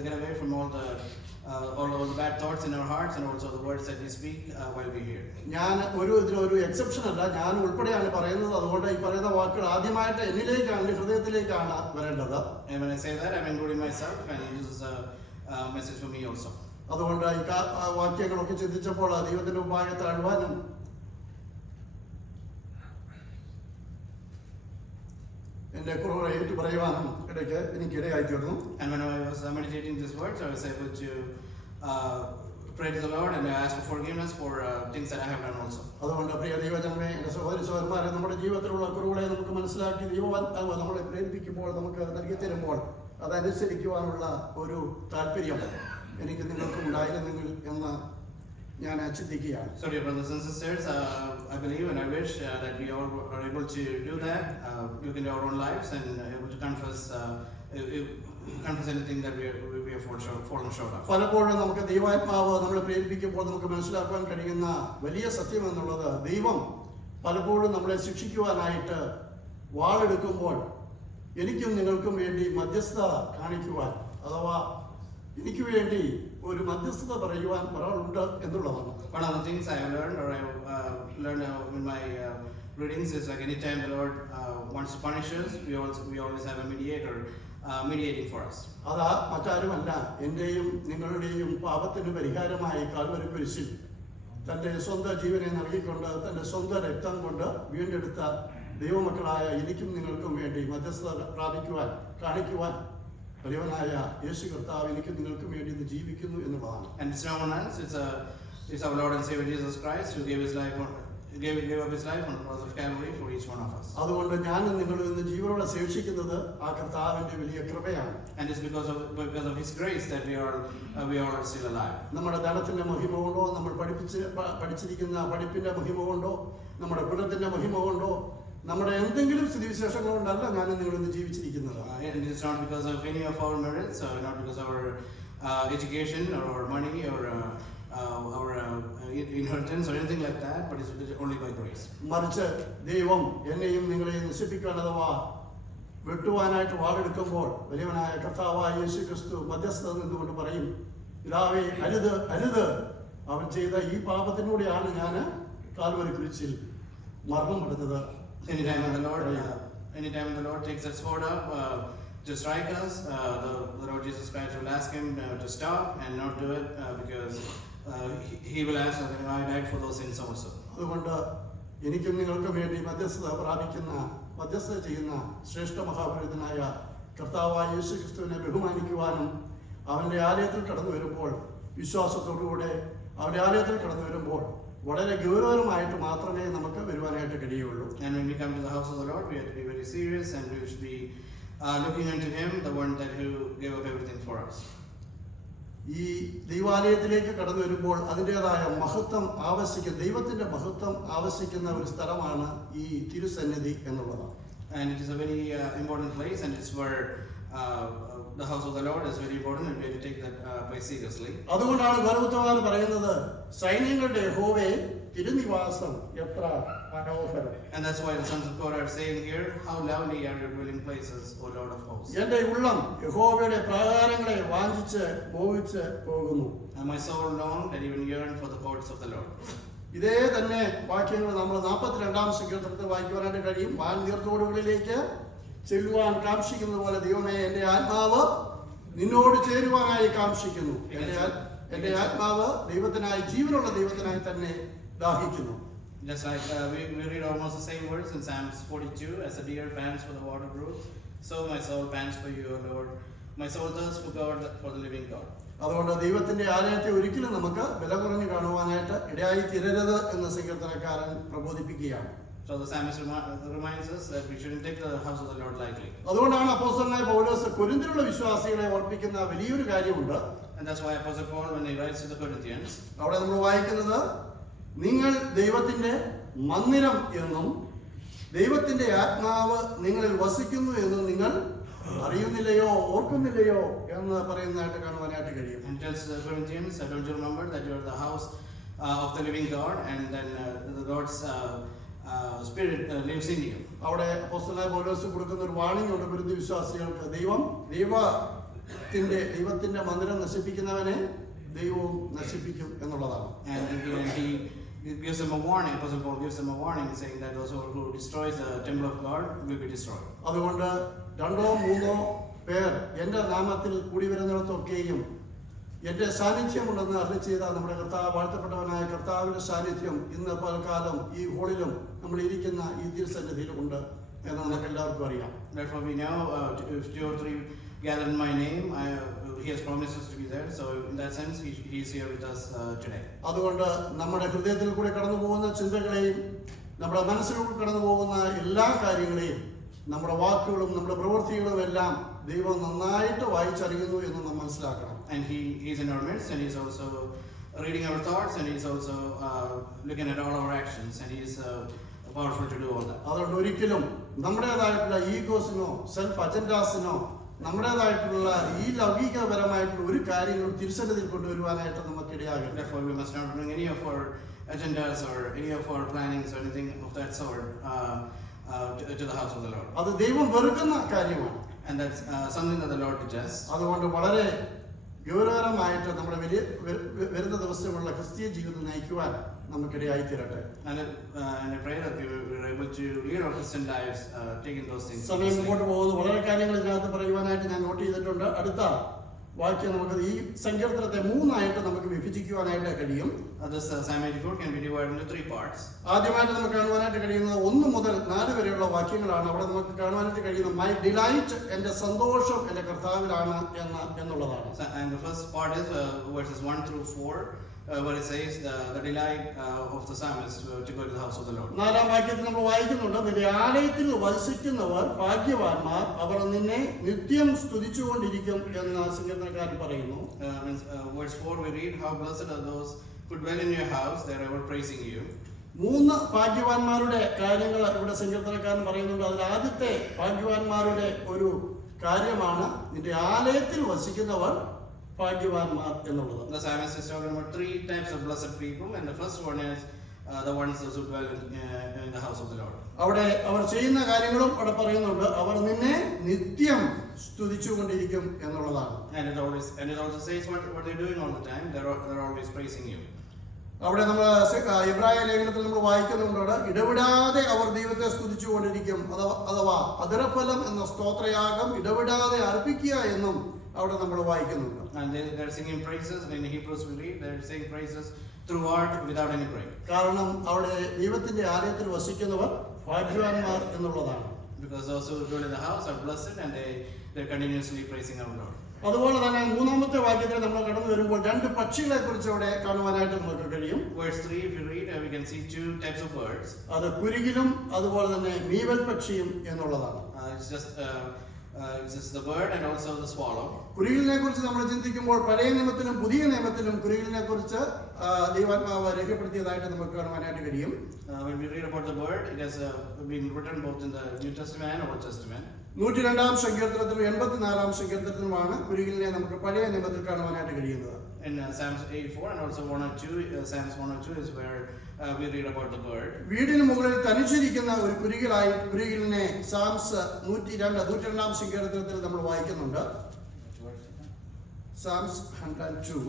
get away from all the bad thoughts in our hearts and also the words that we speak while we're here. ഞാൻ ഇതിലൊരു എക്സെപ്ഷൻ അല്ല, ഞാൻ ഉൾപ്പെടെയാണ് പറയുന്നത്. അതുകൊണ്ട് ഈ പറയുന്ന വാക്കുകൾ ആദ്യമായിട്ട് എന്നിലേക്കാണ്, എൻ്റെ ഹൃദയത്തിലേക്കാണ് വരേണ്ടത്. And when I say that, I'm including myself, and this is a message for me also. അതുകൊണ്ട് ഈ വാക്യങ്ങളൊക്കെ ചിന്തിച്ചപ്പോൾ ദൈവത്തിന്റെ മുമ്പാകെ താഴുവാനും എന്റെ കുറവ് ഏറ്റു പറയുവാനും ഇടയ്ക്ക് എനിക്കിടയായി തീർന്നു. And when I was meditating these words, I was able to pray to the Lord and ask for forgiveness for things that I have done also. അതുകൊണ്ട് പ്രിയ ദൈവജനമേ, എൻ്റെ സഹോദരി സഹോദരന്മാരെ, നമ്മുടെ ജീവിതത്തിലുള്ള കുറവുകളെ നമുക്ക് മനസ്സിലാക്കി ദൈവവാത്മാവ് നമ്മളെ പ്രേരിപ്പിക്കുമ്പോൾ, നമുക്ക് നൽകി തരുമ്പോൾ അതനുസരിക്കുവാനുള്ള ഒരു താല്പര്യം എനിക്ക് നിങ്ങൾക്കും ഉണ്ടായിരുന്നെങ്കിൽ എന്ന് ഞാൻ ചിന്തിക്കുകയാണ്. So dear brothers and sisters, I believe and I wish that we all are able to do that, look into our own lives and able to confess anything that we have fallen short of. പലപ്പോഴും നമുക്ക് ദൈവാത്മാവ് നമ്മളെ പ്രേരിപ്പിക്കുമ്പോൾ നമുക്ക് മനസ്സിലാക്കാൻ കഴിയുന്ന വലിയ സത്യം എന്നുള്ളത്, ദൈവം പലപ്പോഴും നമ്മളെ ശിക്ഷിക്കുവാനായിട്ട് വാളെടുക്കുമ്പോൾ എനിക്കും നിങ്ങൾക്കും വേണ്ടി മധ്യസ്ഥത കാണിക്കുവാൻ, അഥവാ എനിക്ക് വേണ്ടി ഒരു മധ്യസ്ഥത പറയുവാൻ ഒരാളുണ്ട് എന്നുള്ളതാണ്. One of the things I have learned, or I learned in my readings, is like anytime the Lord wants to punish us, we always have a mediator mediating for us. അതാ മറ്റാരുമല്ല, എന്റെയും നിങ്ങളുടെയും പാപത്തിന് പരിഹാരമായി കാൽവരി കുരിശിൽ തന്റെ സ്വന്തം ജീവനെ നൽകിക്കൊണ്ട് തന്റെ സ്വന്തം രക്തം കൊണ്ട് വീണ്ടെടുത്ത ദൈവമക്കളായ എനിക്കും നിങ്ങൾക്കും വേണ്ടി മധ്യസ്ഥത പ്രാപിക്കുവാൻ കാണിക്കുവാൻ വലിയവനായ യേശു കർത്താവ് എനിക്കും നിങ്ങൾക്കും വേണ്ടി ഇന്ന് ജീവിക്കുന്നു എന്നുള്ളതാണ്. And it's no one else, it's our Lord and Savior Jesus Christ who gave up his life on the cross of Calvary for each one of us. അതുകൊണ്ട് ഞാനും നിങ്ങളും ഇന്ന് ജീവനോടെ ശേഷിക്കുന്നത് ആ കർത്താവിന്റെ വലിയ കൃപയാണ്. And it's because of his grace that we are still alive. നമ്മുടെ ധനത്തിന്റെ മഹിമ കൊണ്ടോ, നമ്മൾ പഠിച്ചിരിക്കുന്ന പഠിപ്പിന്റെ മഹിമ കൊണ്ടോ, നമ്മുടെ കുലത്തിന്റെ മഹിമ കൊണ്ടോ, നമ്മുടെ എന്തെങ്കിലും സ്ഥിതിവിശേഷങ്ങൾ കൊണ്ടല്ല ഞാനും നിങ്ങളിന്ന് ജീവിച്ചിരിക്കുന്നത്. And it's not because of any of our merits, not because of our education or our money or our inheritance or anything like that, but it's only by grace. മറിച്ച് ദൈവം എന്നെയും നിങ്ങളെയും നശിപ്പിക്കാൻ അഥവാ വെട്ടുവാനായിട്ട് വാളെടുക്കുമ്പോൾ വലിയവനായ കർത്താവായ യേശു ക്രിസ്തു മധ്യസ്ഥത നിന്നുകൊണ്ട് പറയും, പിതാവേ അരുത് അരുത്, അവൻ ചെയ്ത ഈ പാപത്തിലൂടെയാണ് ഞാൻ കാൽവരി കുരിശിൽ മരണമടഞ്ഞത്. Anytime when the Lord takes that sword up to strike us, the Lord Jesus Christ will ask him to stop and not do it because he will ask that I died for those sins also. അതുകൊണ്ട് എനിക്കും നിങ്ങൾക്കും വേണ്ടി മധ്യസ്ഥത ചെയ്യുന്ന ശ്രേഷ്ഠ മഹാപുരോഹിതനായ കർത്താവായ യേശു ക്രിസ്തുവിനെ ബഹുമാനിക്കുവാനും അവന്റെ ആലയത്തിൽ കടന്നു വരുമ്പോൾ വിശ്വാസത്തോടുകൂടെ അവന്റെ ആലയത്തിൽ കടന്നു വരുമ്പോൾ വളരെ ഗൗരവമായിട്ട് മാത്രമേ നമുക്ക് വരുവാനായിട്ട് കഴിയുള്ളൂ. And when we come to the house of the Lord, we have to be very serious and we should be looking unto him, the one that who gave up everything for us. ഈ ദൈവാലയത്തിലേക്ക് കടന്നു വരുമ്പോൾ അതിൻ്റെതായ മഹത്വം ദൈവത്തിന്റെ മഹത്വം ആവശ്യിക്കുന്ന ഒരു സ്ഥലമാണ് ഈ തിരുസന്നിധി എന്നുള്ളത്. And it is a very important place, and it's where the house of the Lord is very important, and we have to take that place seriously. അതുകൊണ്ടാണ് ഗർഭത്തോട് പറയുന്നത്, സൈന്യങ്ങളുടെ യഹോവേ തിരുനിവാസം എത്ര മനോഹരം. And that's why the sons of Korah are saying here, how lovely are your dwelling places, O Lord of hosts. എന്റെ ഉള്ളം യഹോവയുടെ പ്രാകാരങ്ങളെ വാഞ്ചിച്ച് മോഹിച്ച് പോകുന്നു. And my soul longed and even yearned for the courts of the Lord. ഇതേ തന്നെ വാക്യങ്ങൾ നമ്മൾ 42-ാം സങ്കീർത്തനത്തിൽ വായിക്കുവാനായിട്ട് കഴിയും. വാൻ നീർത്തോടുകളിലേക്ക് ചെല്ലുവാൻ കാംക്ഷിക്കുന്നത് പോലെ ദൈവമേ എന്റെ ആത്മാവ് നിന്നോട് ചേരുവാനായി കാംക്ഷിക്കുന്നു. എന്റെ ആത്മാവ് ദൈവത്തിനായി, ജീവനുള്ള ദൈവത്തിനായി തന്നെ ദാഹിക്കുന്നു. Just like we read almost the same words in Psalms 42, as a deer pants for the water brooks, so my soul pants for you, O Lord. My soul thirsts for God, for the living God. അതുകൊണ്ട് ദൈവത്തിന്റെ ആലയത്തെ ഒരിക്കലും നമുക്ക് വില കുറഞ്ഞു കാണുവാനായിട്ട് ഇടയായി തീരരുത് എന്ന് സങ്കീർത്തനക്കാരൻ പ്രബോധിപ്പിക്കുകയാണ്. So the psalmist reminds us that we shouldn't take the house of the Lord lightly. അതുകൊണ്ടാണ് അപ്പോസ്തലനായ പൗലോസ് കൊരിന്ത്യയിലുള്ള വിശ്വാസികളെ ഓർപ്പിക്കുന്ന വലിയൊരു കാര്യമുണ്ട്. And that's why Apostle Paul, when he writes to the Corinthians, അവിടെ നമ്മൾ വായിക്കുന്നത്, നിങ്ങൾ ദൈവത്തിന്റെ മന്ദിരം എന്നും ദൈവത്തിന്റെ ആത്മാവ് നിങ്ങളിൽ വസിക്കുന്നു എന്നും നിങ്ങൾ അറിയുന്നില്ലയോ ഓർക്കുന്നില്ലയോ എന്ന് പറയുന്നതായിട്ട് കാണുവാനായിട്ട് കഴിയും. and tells the Corinthians, don't you remember that you are the house of the living God, and then the God's Spirit lives in you. അവിടെ അപ്പോസ്തലനായ പൗലോസ് കൊടുക്കുന്ന ഒരു വാണിംഗ് ഉണ്ട് കൊരിന്ത്യ വിശ്വാസികൾക്ക്. ദൈവത്തിന്റെ മന്ദിരം നശിപ്പിക്കുന്നവനെ ദൈവവും നശിപ്പിക്കും എന്നുള്ളതാണ്. And he gives them a warning. Apostle Paul gives them a warning, saying that those who destroys the temple of God will be destroyed. അതുകൊണ്ട് 2-3 പേർ എന്റെ നാമത്തിൽ കൂടി വരുന്നിടത്തൊക്കെയും എന്റെ സാന്നിധ്യമുണ്ടെന്ന് അരുളിച്ചെയ്ത നമ്മുടെ വാഴ്ത്തപ്പെട്ടവനായ കർത്താവിന്റെ സാന്നിധ്യം ഇന്ന് പൽക്കാലം ഈ ഹോളിലും നമ്മൾ ഇരിക്കുന്ന ഈ തിരുസന്നിധിയിലും ഉണ്ട് എന്ന് നമുക്ക് എല്ലാവർക്കും അറിയാം. Therefore we know if 2 or 3 gather in my name, he has promised us to be there. So in that sense, he is here with us today. അതുകൊണ്ട് നമ്മുടെ ഹൃദയത്തിൽ കൂടി കടന്നു പോകുന്ന ചിന്തകളെയും നമ്മുടെ മനസ്സിലൂടെ കടന്നു പോകുന്ന എല്ലാ കാര്യങ്ങളെയും നമ്മുടെ വാക്കുകളും നമ്മുടെ പ്രവൃത്തികളും എല്ലാം ദൈവം നന്നായിട്ട് വായിച്ചറിയുന്നു എന്ന് നാം മനസ്സിലാക്കണം. And he is in our midst, and he is also reading our thoughts, and he is also looking at all our actions, and he is powerful to do all that. അതുകൊണ്ട് ഒരിക്കലും നമ്മുടേതായിട്ടുള്ള ഈഗോസിനോ സെൽഫ് അജൻഡാസിനോ നമ്മുടേതായിട്ടുള്ള ഈ ലൗകികപരമായിട്ടുള്ള ഒരു കാര്യങ്ങളും തിരുസന്നിധിയിൽ കൊണ്ടുവരുവാനായിട്ട് നമുക്ക് ഇടയാകരുത്. Therefore we must not bring any of our agendas or any of our plannings or anything of that sort to the house of the Lord. അത് ദൈവം വെറുക്കുന്ന കാര്യമാണ്. And that's something that the Lord detests. അതുകൊണ്ട് വളരെ ഗൗരവകരമായിട്ട് നമ്മുടെ വരുന്ന ദിവസമുള്ള ക്രിസ്തീയ ജീവിതം നയിക്കുവാൻ നമുക്കിടയായി തീരട്ടെ. And I pray that we are able to lead our Christian lives taking those things. സമയം മുമ്പോട്ട് പോകുന്നു. വളരെ കാര്യങ്ങൾ ഇതിനകത്ത് പറയുവാനായിട്ട് ഞാൻ നോട്ട് ചെയ്തിട്ടുണ്ട്. അടുത്ത വാക്യം നമുക്ക് ഈ സങ്കീർത്തനത്തെ 3 നമുക്ക് വിഭജിക്കുവാനായിട്ട് കഴിയും. This Psalm 84 can be divided into 3 parts. ആദ്യമായിട്ട് നമുക്ക് കാണുവാനായിട്ട് കഴിയുന്നത് 1 മുതൽ 4 വരെയുള്ള വാക്യങ്ങളാണ്. അവിടെ നമുക്ക് കാണുവാനായിട്ട് കഴിയുന്ന മൈ ഡിലൈറ്റ്, എന്റെ സന്തോഷം എന്റെ കർത്താവിലാണ് എന്നുള്ളതാണ്. And the first part is verses 1 through 4, where it says the delight of the psalmist to go to the house of the Lord. 4-ാം വാക്യത്തിൽ നമ്മൾ വായിക്കുന്നുണ്ട്, നിന്റെ ആലയത്തിൽ വസിക്കുന്നവർ ഭാഗ്യവാന്മാർ, അവർ നിന്നെ നിത്യം സ്തുതിച്ചുകൊണ്ടിരിക്കും എന്ന് സങ്കീർത്തനക്കാരൻ പറയുന്നു. Verse 4 we read, how blessed are those who dwell in your house, they are ever praising you. 3 ഭാഗ്യവാന്മാരുടെ കാര്യങ്ങൾ ഇവിടെ സങ്കീർത്തനക്കാരൻ പറയുന്നുണ്ട്. അതിൽ ആദ്യത്തെ ഭാഗ്യവാന്മാരുടെ ഒരു കാര്യമാണ് നിന്റെ ആലയത്തിൽ വസിക്കുന്നവർ ഭാഗ്യവാന്മാർ എന്നുള്ളത്. The psalmist is talking about 3 types of blessed people, and the first one is the ones who dwell in the house of the Lord. അവിടെ അവർ ചെയ്യുന്ന കാര്യങ്ങളും അവിടെ പറയുന്നുണ്ട്, അവർ നിന്നെ നിത്യം സ്തുതിച്ചുകൊണ്ടിരിക്കും എന്നുള്ളതാണ്. And it also says what they're doing all the time. They're always praising you. അവിടെ നമ്മൾ ഇബ്രായ ലേഖനത്തിൽ നമ്മൾ വായിക്കുന്നുണ്ട്, ഇടവിടാതെ അവർ ദൈവത്തെ സ്തുതിച്ചുകൊണ്ടിരിക്കും, അഥവാ അധരഫലം എന്ന സ്തോത്രയാഗം ഇടവിടാതെ അർപ്പിക്കുക എന്നും അവിടെ നമ്മൾ വായിക്കുന്നുണ്ട്. And they're singing praises. In Hebrews we read they're singing praises throughout without any break. കാരണം അവിടെ ദൈവത്തിന്റെ ആലയത്തിൽ വസിക്കുന്നവർ ഭാഗ്യവാന്മാർ എന്നുള്ളതാണ്. Because those who dwell in the house are blessed, and they're continuously praising our Lord. അതുപോലെ തന്നെ 3-ാമത്തെ വാക്യത്തിൽ നമ്മൾ കടന്നു വരുമ്പോൾ 2 പക്ഷികളെ കുറിച്ച് അവിടെ കാണുവാനായിട്ട് നമുക്ക് കഴിയും. Verse 3 if you read, we can see 2 types of birds. അത് കുരുകിലും അതുപോലെ തന്നെ മീവൽ പക്ഷിയും എന്നുള്ളതാണ്. It's just the bird and also the swallow. കുരുകിലിനെ കുറിച്ച് നമ്മൾ ചിന്തിക്കുമ്പോൾ പഴയ നിയമത്തിലും പുതിയ നിയമത്തിലും കുരുകിലിനെ കുറിച്ച് ദൈവാത്മാവ് രേഖപ്പെടുത്തിയതായിട്ട് നമുക്ക് കാണുവാനായിട്ട് കഴിയും. When we read about the bird, it has been written both in the New Testament and Old Testament. 102-ാം സങ്കീർത്തനത്തിലും 84-ാം സങ്കീർത്തനത്തിലുമാണ് കുരുകിലിനെ നമുക്ക് പഴയ നിയമത്തിൽ കാണുവാനായിട്ട് കഴിയുന്നത്. in Psalms 84 and also 102. Psalms 102 is where we read about the bird. വീടിന് മുകളിൽ തനിച്ചിരിക്കുന്ന ഒരു കുരികിലിനെ സാംസ് 102 സങ്കീർത്തനത്തിൽ നമ്മൾ വായിക്കുന്നുണ്ട്. Psalms 102.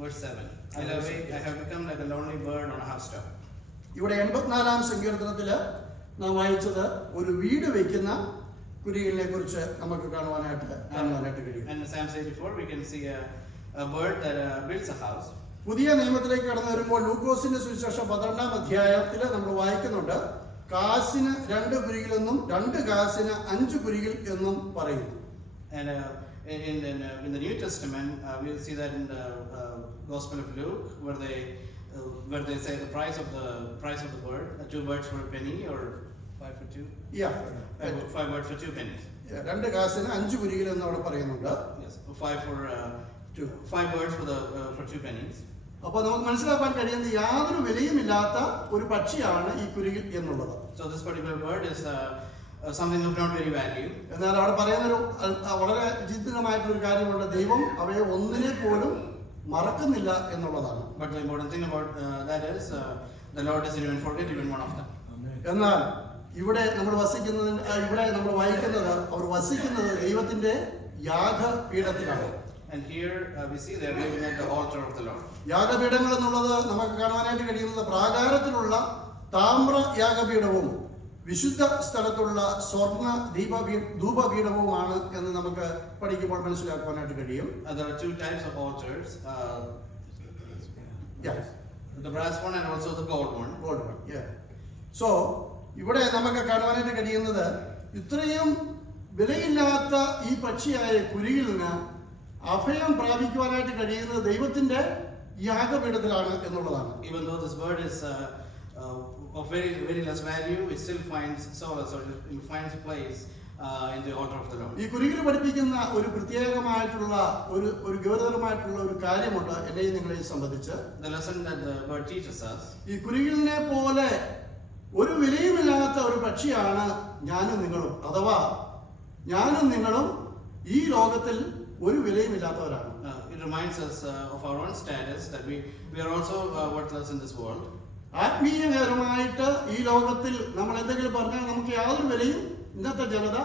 Verse 7. I have become like a lonely bird on a housetop. ഇവിടെ 84 സങ്കീർത്തനത്തിൽ നാം വായിച്ചത് ഒരു വീട് വെക്കുന്ന കുരികിലിനെ കുറിച്ച് നമുക്ക് കാണുവാനായിട്ട് കഴിയും. And in Psalms 84 we can see a bird that builds a house. പുതിയ നിയമത്തിലേക്ക് കടന്നു വരുമ്പോൾ ലൂക്കോസിന്റെ സുവിശേഷം 12 അധ്യായത്തിൽ നമ്മൾ വായിക്കുന്നുണ്ട്, കാസിന് 2 കുരികിലെന്നും 2 കാസിന് 5 കുരികിൽ എന്നും പറയുന്നു. And in the New Testament, we'll see that in the Gospel of Luke, where they say the price of the bird, 2 birds for a penny, or 5 for 2. Yeah. 5 birds for 2 pennies. 2 കാസിന് 5 കുരികിൽ എന്ന് അവിടെ പറയുന്നുണ്ട്. Yes, 5 birds for 2 pennies. അപ്പോൾ നമുക്ക് മനസ്സിലാക്കാൻ കഴിയുന്നത് യാതൊരു വിലയുമില്ലാത്ത ഒരു പക്ഷിയാണ് ഈ കുരികിൽ എന്നുള്ളത്. So this particular bird is something of not very value. എന്നാൽ അവിടെ പറയുന്നൊരു വളരെ വിചിത്രമായിട്ടുള്ള ഒരു കാര്യമുണ്ട്, ദൈവം അവയെ ഒന്നിനെ പോലും മറക്കുന്നില്ല എന്നുള്ളതാണ്. But the important thing about that is the Lord doesn't even forget even one of them. എന്നാൽ ഇവിടെ നമ്മൾ വായിക്കുന്നത് അവർ വസിക്കുന്നത് ദൈവത്തിന്റെ യാഗപീഠത്തിലാണ്. And here we see they are living at the altar of the Lord. യാഗപീഠങ്ങൾ എന്നുള്ളത് നമുക്ക് കാണുവാനായിട്ട് കഴിയുന്നത് പ്രാകാരത്തിലുള്ള താമ്ര യാഗപീഠവും വിശുദ്ധ സ്ഥലത്തുള്ള സ്വർണ്ണ ധൂപപീഠവുമാണ് എന്ന് നമുക്ക് പഠിക്കുമ്പോൾ മനസ്സിലാക്കുവാനായിട്ട് കഴിയും. There are 2 types of altars. The brass one and also the gold one. So ഇവിടെ നമുക്ക് കാണുവാനായിട്ട് കഴിയുന്നത് ഇത്രയും വിലയില്ലാത്ത ഈ പക്ഷിയായ കുരികിലിന് അഭയം പ്രാപിക്കുവാനായിട്ട് കഴിയുന്നത് ദൈവത്തിന്റെ യാഗപീഠത്തിലാണ് എന്നുള്ളതാണ്. Even though this bird is of very very less value, it still finds solace, or it finds place in the altar of the Lord. ഈ കുരികിൽ പഠിപ്പിക്കുന്ന ഒരു പ്രത്യേകമായിട്ടുള്ള ഒരു ഗൗരവമായിട്ടുള്ള ഒരു കാര്യമുണ്ട് എന്നെയും നിങ്ങളെയും സംബന്ധിച്ച്. The lesson that the bird teaches us. ഈ കുരികിലിനെ പോലെ ഒരു വിലയുമില്ലാത്ത ഒരു പക്ഷിയാണ് ഞാനും നിങ്ങളും. അഥവാ ഞാനും നിങ്ങളും ഈ ലോകത്തിൽ ഒരു വിലയുമില്ലാത്തവരാണ്. It reminds us of our own status, that we are also worthless in this world. ആത്മീയകരമായിട്ട് ഈ ലോകത്തിൽ നമ്മൾ എന്തെങ്കിലും പറഞ്ഞാൽ നമുക്ക് യാതൊരു വിലയും ഇന്നത്തെ ജനത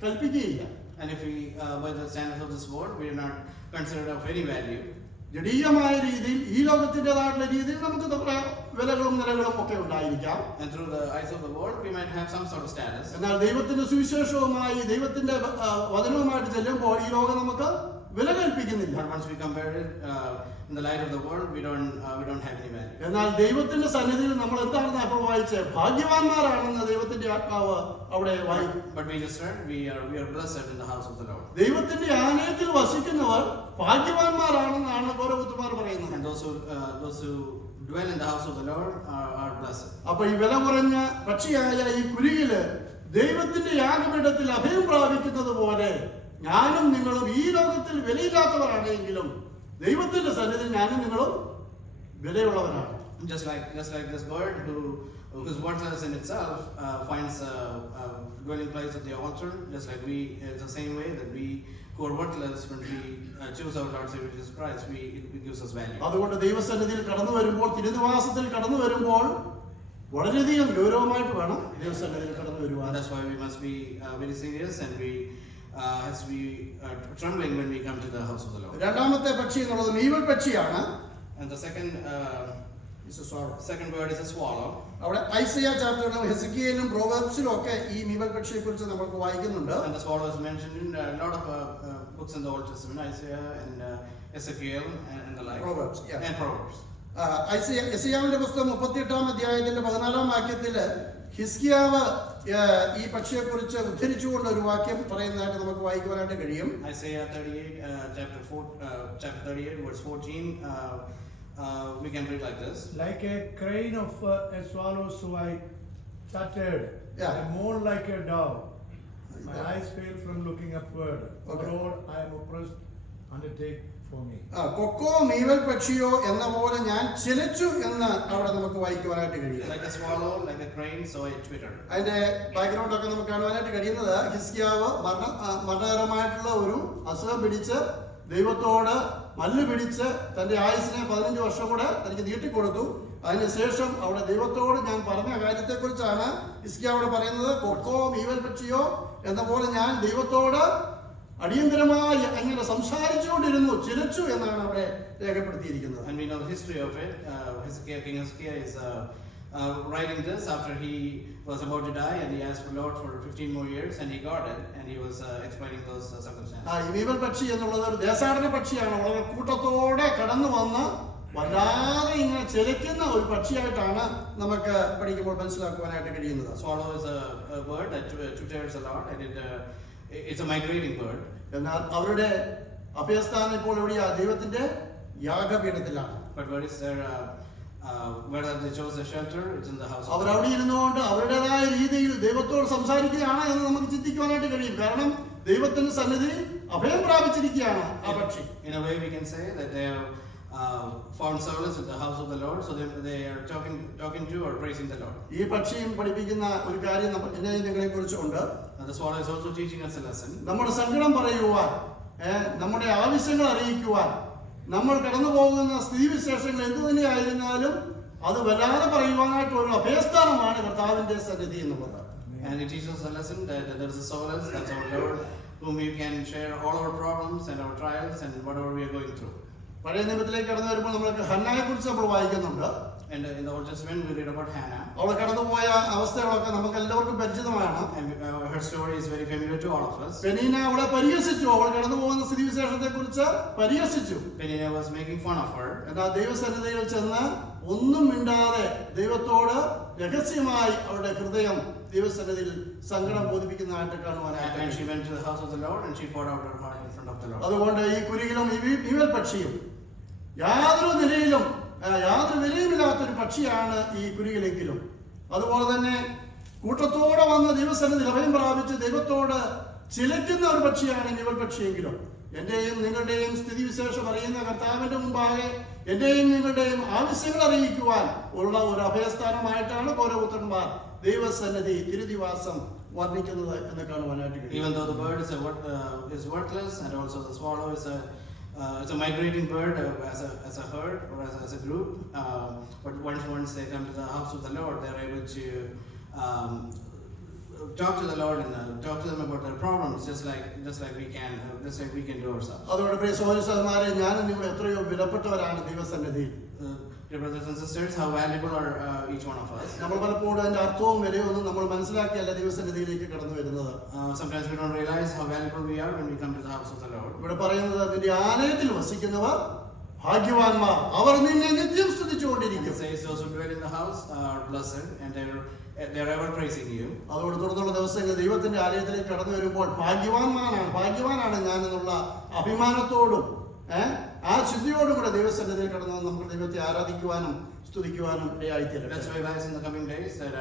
കൽപ്പിക്കുകയില്ല. And if we by the standards of this world we are not considered of any value. ജഡീയമായ രീതിയിൽ ഈ ലോകത്തിൻ്റെതായിട്ടുള്ള രീതിയിൽ നമുക്ക് വിലകളും നിലകളും ഒക്കെ ഉണ്ടായിരിക്കാം. And through the eyes of the world we might have some sort of status. എന്നാൽ ദൈവത്തിന്റെ സുവിശേഷവുമായി ദൈവത്തിന്റെ വചനവുമായിട്ട് ചെല്ലുമ്പോൾ ഈ ലോകം നമുക്ക് വില കൽപ്പിക്കുന്നില്ല. But once we compare it in the light of the world, we don't have any value. എന്നാൽ ദൈവത്തിന്റെ സന്നിധിയിൽ നമ്മൾ എന്താണെന്ന് അപ്പോൾ വായിച്ചേ, ഭാഗ്യവാന്മാരാണെന്ന് ദൈവത്തിന്റെ ആത്മാവ് അവിടെ വായിക്കും. But we just read, we are blessed in the house of the Lord. ദൈവത്തിന്റെ ആലയത്തിൽ വസിക്കുന്നവർ ഭാഗ്യവാന്മാരാണെന്നാണ് ഗൗരവത്തുമാർ പറയുന്നത്. And those who dwell in the house of the Lord are blessed. അപ്പോൾ ഈ വില കുറഞ്ഞ പക്ഷിയായ ഈ കുരികില് ദൈവത്തിന്റെ യാഗപീഠത്തിൽ അഭയം പ്രാപിക്കുന്നത് പോലെ ഞാനും നിങ്ങളും ഈ ലോകത്തിൽ വിലയില്ലാത്തവരാണെങ്കിലും ദൈവത്തിന്റെ സന്നിധിയിൽ ഞാനും നിങ്ങളും വിലയുള്ളവരാണ്. Just like this bird who is worthless in itself finds a dwelling place at the altar. Just like it's the same way that we who are worthless, when we choose our Lord Savior Jesus Christ, it gives us value. അതുകൊണ്ട് ദൈവസന്നിധിയിൽ കടന്നു വരുമ്പോൾ, തിരുനിവാസത്തിൽ കടന്നു വരുമ്പോൾ വളരെയധികം ഗൗരവമായിട്ട് വേണം ദൈവസന്നിധിയിൽ കടന്നു വരുവാൻ. That's why we must be very serious, and we has to be trembling when we come to the house of the Lord. രണ്ടാമത്തെ പക്ഷി എന്നുള്ളത് മീവൽ പക്ഷിയാണ്. And the second bird is a swallow. അവിടെ ഐസയ്യാ ചാപ്റ്ററിലും ഹെസ്കിയേലും പ്രോവർബ്സിലും ഒക്കെ ഈ മീവൽ പക്ഷിയെ കുറിച്ച് നമുക്ക് വായിക്കുന്നുണ്ട്. And the swallow is mentioned in a lot of books in the Old Testament, Isaiah and Ezekiel and the like. Proverbs, yeah. And Proverbs. യെശയ്യാവിന്റെ പുസ്തകം 38 അധ്യായത്തിന്റെ 14 വാക്യത്തില് ഹിസ്കിയാവ് ഈ പക്ഷിയെ കുറിച്ച് ഉദ്ധരിച്ചുകൊണ്ട് ഒരു വാക്യം പറയുന്നതായിട്ട് നമുക്ക് വായിക്കുവാനായിട്ട് കഴിയും. Isaiah 38 chapter 38 verse 14 we can read like this. Like a crane of a swallow so I stuttered, Yeah. and more like a dove. My eyes fail from looking upward. Okay. Lord, I am oppressed, undertake for me. കൊക്കോ മീവൽ പക്ഷിയോ എന്ന പോലെ ഞാൻ ചിലച്ചു എന്ന് അവിടെ നമുക്ക് വായിക്കുവാനായിട്ട് കഴിയും. Like a swallow, like a crane, so I twittered. അതിന്റെ ബാക്ക്ഗ്രൗണ്ട് ഒക്കെ നമുക്ക് കാണുവാനായിട്ട് കഴിയുന്നത് ഹിസ്കിയാവ് മരണകരമായിട്ടുള്ള ഒരു അസുഖം പിടിച്ച് ദൈവത്തോട് മല്ല് പിടിച്ച് തന്റെ ആയുസിനെ 15 വർഷം കൂടെ തനിക്ക് നീട്ടിക്കൊടുത്തു. അതിനുശേഷം അവിടെ ദൈവത്തോട് ഞാൻ പറഞ്ഞ കാര്യത്തെക്കുറിച്ചാണ് ഹിസ്കിയാവോട് പറയുന്നത്. കൊക്കോ മീവൽ പക്ഷിയോ എന്ന പോലെ ഞാൻ ദൈവത്തോട് അടിയന്തരമായി അങ്ങനെ സംസാരിച്ചുകൊണ്ടിരുന്നു, ചിലച്ചു എന്നാണ് അവിടെ രേഖപ്പെടുത്തിയിരിക്കുന്നത്. And we know the history of it. King Hezekiah is writing this after he was about to die, and he asked the Lord for 15 more years, and he got it, and he was explaining those circumstances. ഈ മീവൽ പക്ഷി എന്നുള്ളത് ഒരു ദേശാടന പക്ഷിയാണ്. വളരെ കൂട്ടത്തോടെ കടന്നു വന്ന് വല്ലാതെ ഇങ്ങനെ ചിലയ്ക്കുന്ന ഒരു പക്ഷിയായിട്ടാണ് നമുക്ക് പഠിക്കുമ്പോൾ മനസ്സിലാക്കുവാനായിട്ട് കഴിയുന്നത്. Swallow is a bird that twitters a lot, and it's a migrating bird. എന്നാൽ അവരുടെ അഭയസ്ഥാനം ഇപ്പോൾ എവിടെയാ? ദൈവത്തിന്റെ യാഗപീഠത്തിലാണ്. But where is their where they chose a shelter? It's in the house. അവർ അവിടെ ഇരുന്നുകൊണ്ട് അവരുടേതായ രീതിയിൽ ദൈവത്തോട് സംസാരിക്കുകയാണ് എന്ന് നമുക്ക് ചിന്തിക്കുവാനായിട്ട് കഴിയും. കാരണം ദൈവത്തിന്റെ സന്നിധിയിൽ അഭയം പ്രാപിച്ചിരിക്കുകയാണ് ആ പക്ഷി. In a way, we can say that they have found solace at the house of the Lord, so they are talking to or praising the Lord. ഈ പക്ഷിയും പഠിപ്പിക്കുന്ന ഒരു കാര്യം നിങ്ങളെ കുറിച്ചുണ്ട്. The swallow is also teaching us a lesson. നമ്മുടെ സങ്കടം പറയുവാൻ, നമ്മുടെ ആവശ്യങ്ങൾ അറിയിക്കുവാൻ, നമ്മൾ കടന്നു പോകുന്ന സ്ഥിതിവിശേഷങ്ങൾ എന്തു തന്നെയായിരുന്നാലും അത് വല്ലാതെ പറയുവാനായിട്ട് ഒരു അഭയസ്ഥാനമാണ് കർത്താവിന്റെ സന്നിധി എന്നുള്ളത്. And it teaches us a lesson that there is a solace, that's our Lord, whom we can share all our problems and our trials and whatever we are going through. പഴയ നിയമത്തിലേക്ക് കടന്നു വരുമ്പോൾ നമ്മൾക്ക് ഹന്നായെ കുറിച്ച് നമ്മൾ വായിക്കുന്നുണ്ട്. And in the Old Testament we read about Hannah. അവൾ കടന്നുപോയ അവസ്ഥകളൊക്കെ നമുക്ക് എല്ലാവർക്കും പരിചിതമാണ്. And her story is very familiar to all of us. Penina അവളെ പരിഹസിച്ചു. അവൾ കടന്നു പോകുന്ന സ്ഥിതിവിശേഷത്തെ കുറിച്ച് പരിഹസിച്ചു. Peninnah was making fun of her. എന്നാൽ ദൈവസന്നിധിയിൽ ചെന്ന് ഒന്നും മിണ്ടാതെ ദൈവത്തോട് രഹസ്യമായി അവളുടെ ഹൃദയം ദൈവസന്നിധിയിൽ സങ്കടം ബോധിപ്പിക്കുന്നതായിട്ട് And കാണുവാനായിട്ട്. she went to the house of the Lord and she poured out her heart in front of the Lord. അതുകൊണ്ട് ഈ കുരുകിലും ഈ മീവൽ പക്ഷിയും യാതൊരു നിലയിലും യാതൊരു വിലയുമില്ലാത്തൊരു പക്ഷിയാണ് ഈ കുരുകിലെങ്കിലും. അതുപോലെ തന്നെ കൂട്ടത്തോടെ വന്ന് ദൈവസന്നിധിയിൽ അഭയം പ്രാപിച്ച് ദൈവത്തോട് ചിലയ്ക്കുന്ന ഒരു പക്ഷിയാണ് മീവൽ പക്ഷിയെങ്കിലും എന്റെയും നിങ്ങളുടെയും സ്ഥിതിവിശേഷം അറിയുന്ന കർത്താവിന്റെ മുമ്പാകെ എന്റെയും നിങ്ങളുടെയും ആവശ്യങ്ങൾ അറിയിക്കുവാൻ ഉള്ള ഒരു അഭയസ്ഥാനമായിട്ടാണ് പൗരപുത്രന്മാർ ദൈവസന്നിധി തിരുദിവാസം വർണ്ണിക്കുന്നത് എന്ന് കാണുവാനായിട്ട് കഴിയും. Even though the bird is worthless, and also the swallow is it's a migrating bird as a herd or as a group, but once they come to the house of the Lord, they are able to talk to the Lord and talk to them about their problems, just like we can do ourselves. അതുകൊണ്ട് പ്രിയ സഹോദരന്മാരെ, ഞാനും നിങ്ങൾ എത്രയോ വിലപ്പെട്ടവരാണ് ദൈവസന്നിധിയിൽ. Dear brothers and sisters, how valuable are each one of us? നമ്മൾ പലപ്പോഴും അതിന്റെ അർത്ഥവും വിലയൊന്നും നമ്മൾ മനസ്സിലാക്കിയല്ല ദൈവസന്നിധിയിലേക്ക് കടന്നു വരുന്നത്. Sometimes we don't realize how valuable we are when we come to the house of the Lord. ഇവിടെ പറയുന്നത് നിന്റെ ആലയത്തിൽ വസിക്കുന്നവർ ഭാഗ്യവാന്മാർ, അവർ നിന്നെ നിത്യം സ്തുതിച്ചുകൊണ്ടിരിക്കും. It says those who dwell in the house are blessed, and they are ever praising you. അതോട് തുടർന്നുള്ള ദിവസങ്ങൾ ദൈവത്തിന്റെ ആലയത്തിലേക്ക് കടന്നു വരുമ്പോൾ ഭാഗ്യവാനാണ് ഞാൻ എന്നുള്ള അഭിമാനത്തോടും ആ ചിന്തയോടും കൂടെ ദൈവസന്നിധിയിൽ കടന്നു നമുക്ക് ദൈവത്തെ ആരാധിക്കുവാനും സ്തുതിക്കുവാനും ഇടയായിത്തീരട്ടെ. Let's realize in the coming days that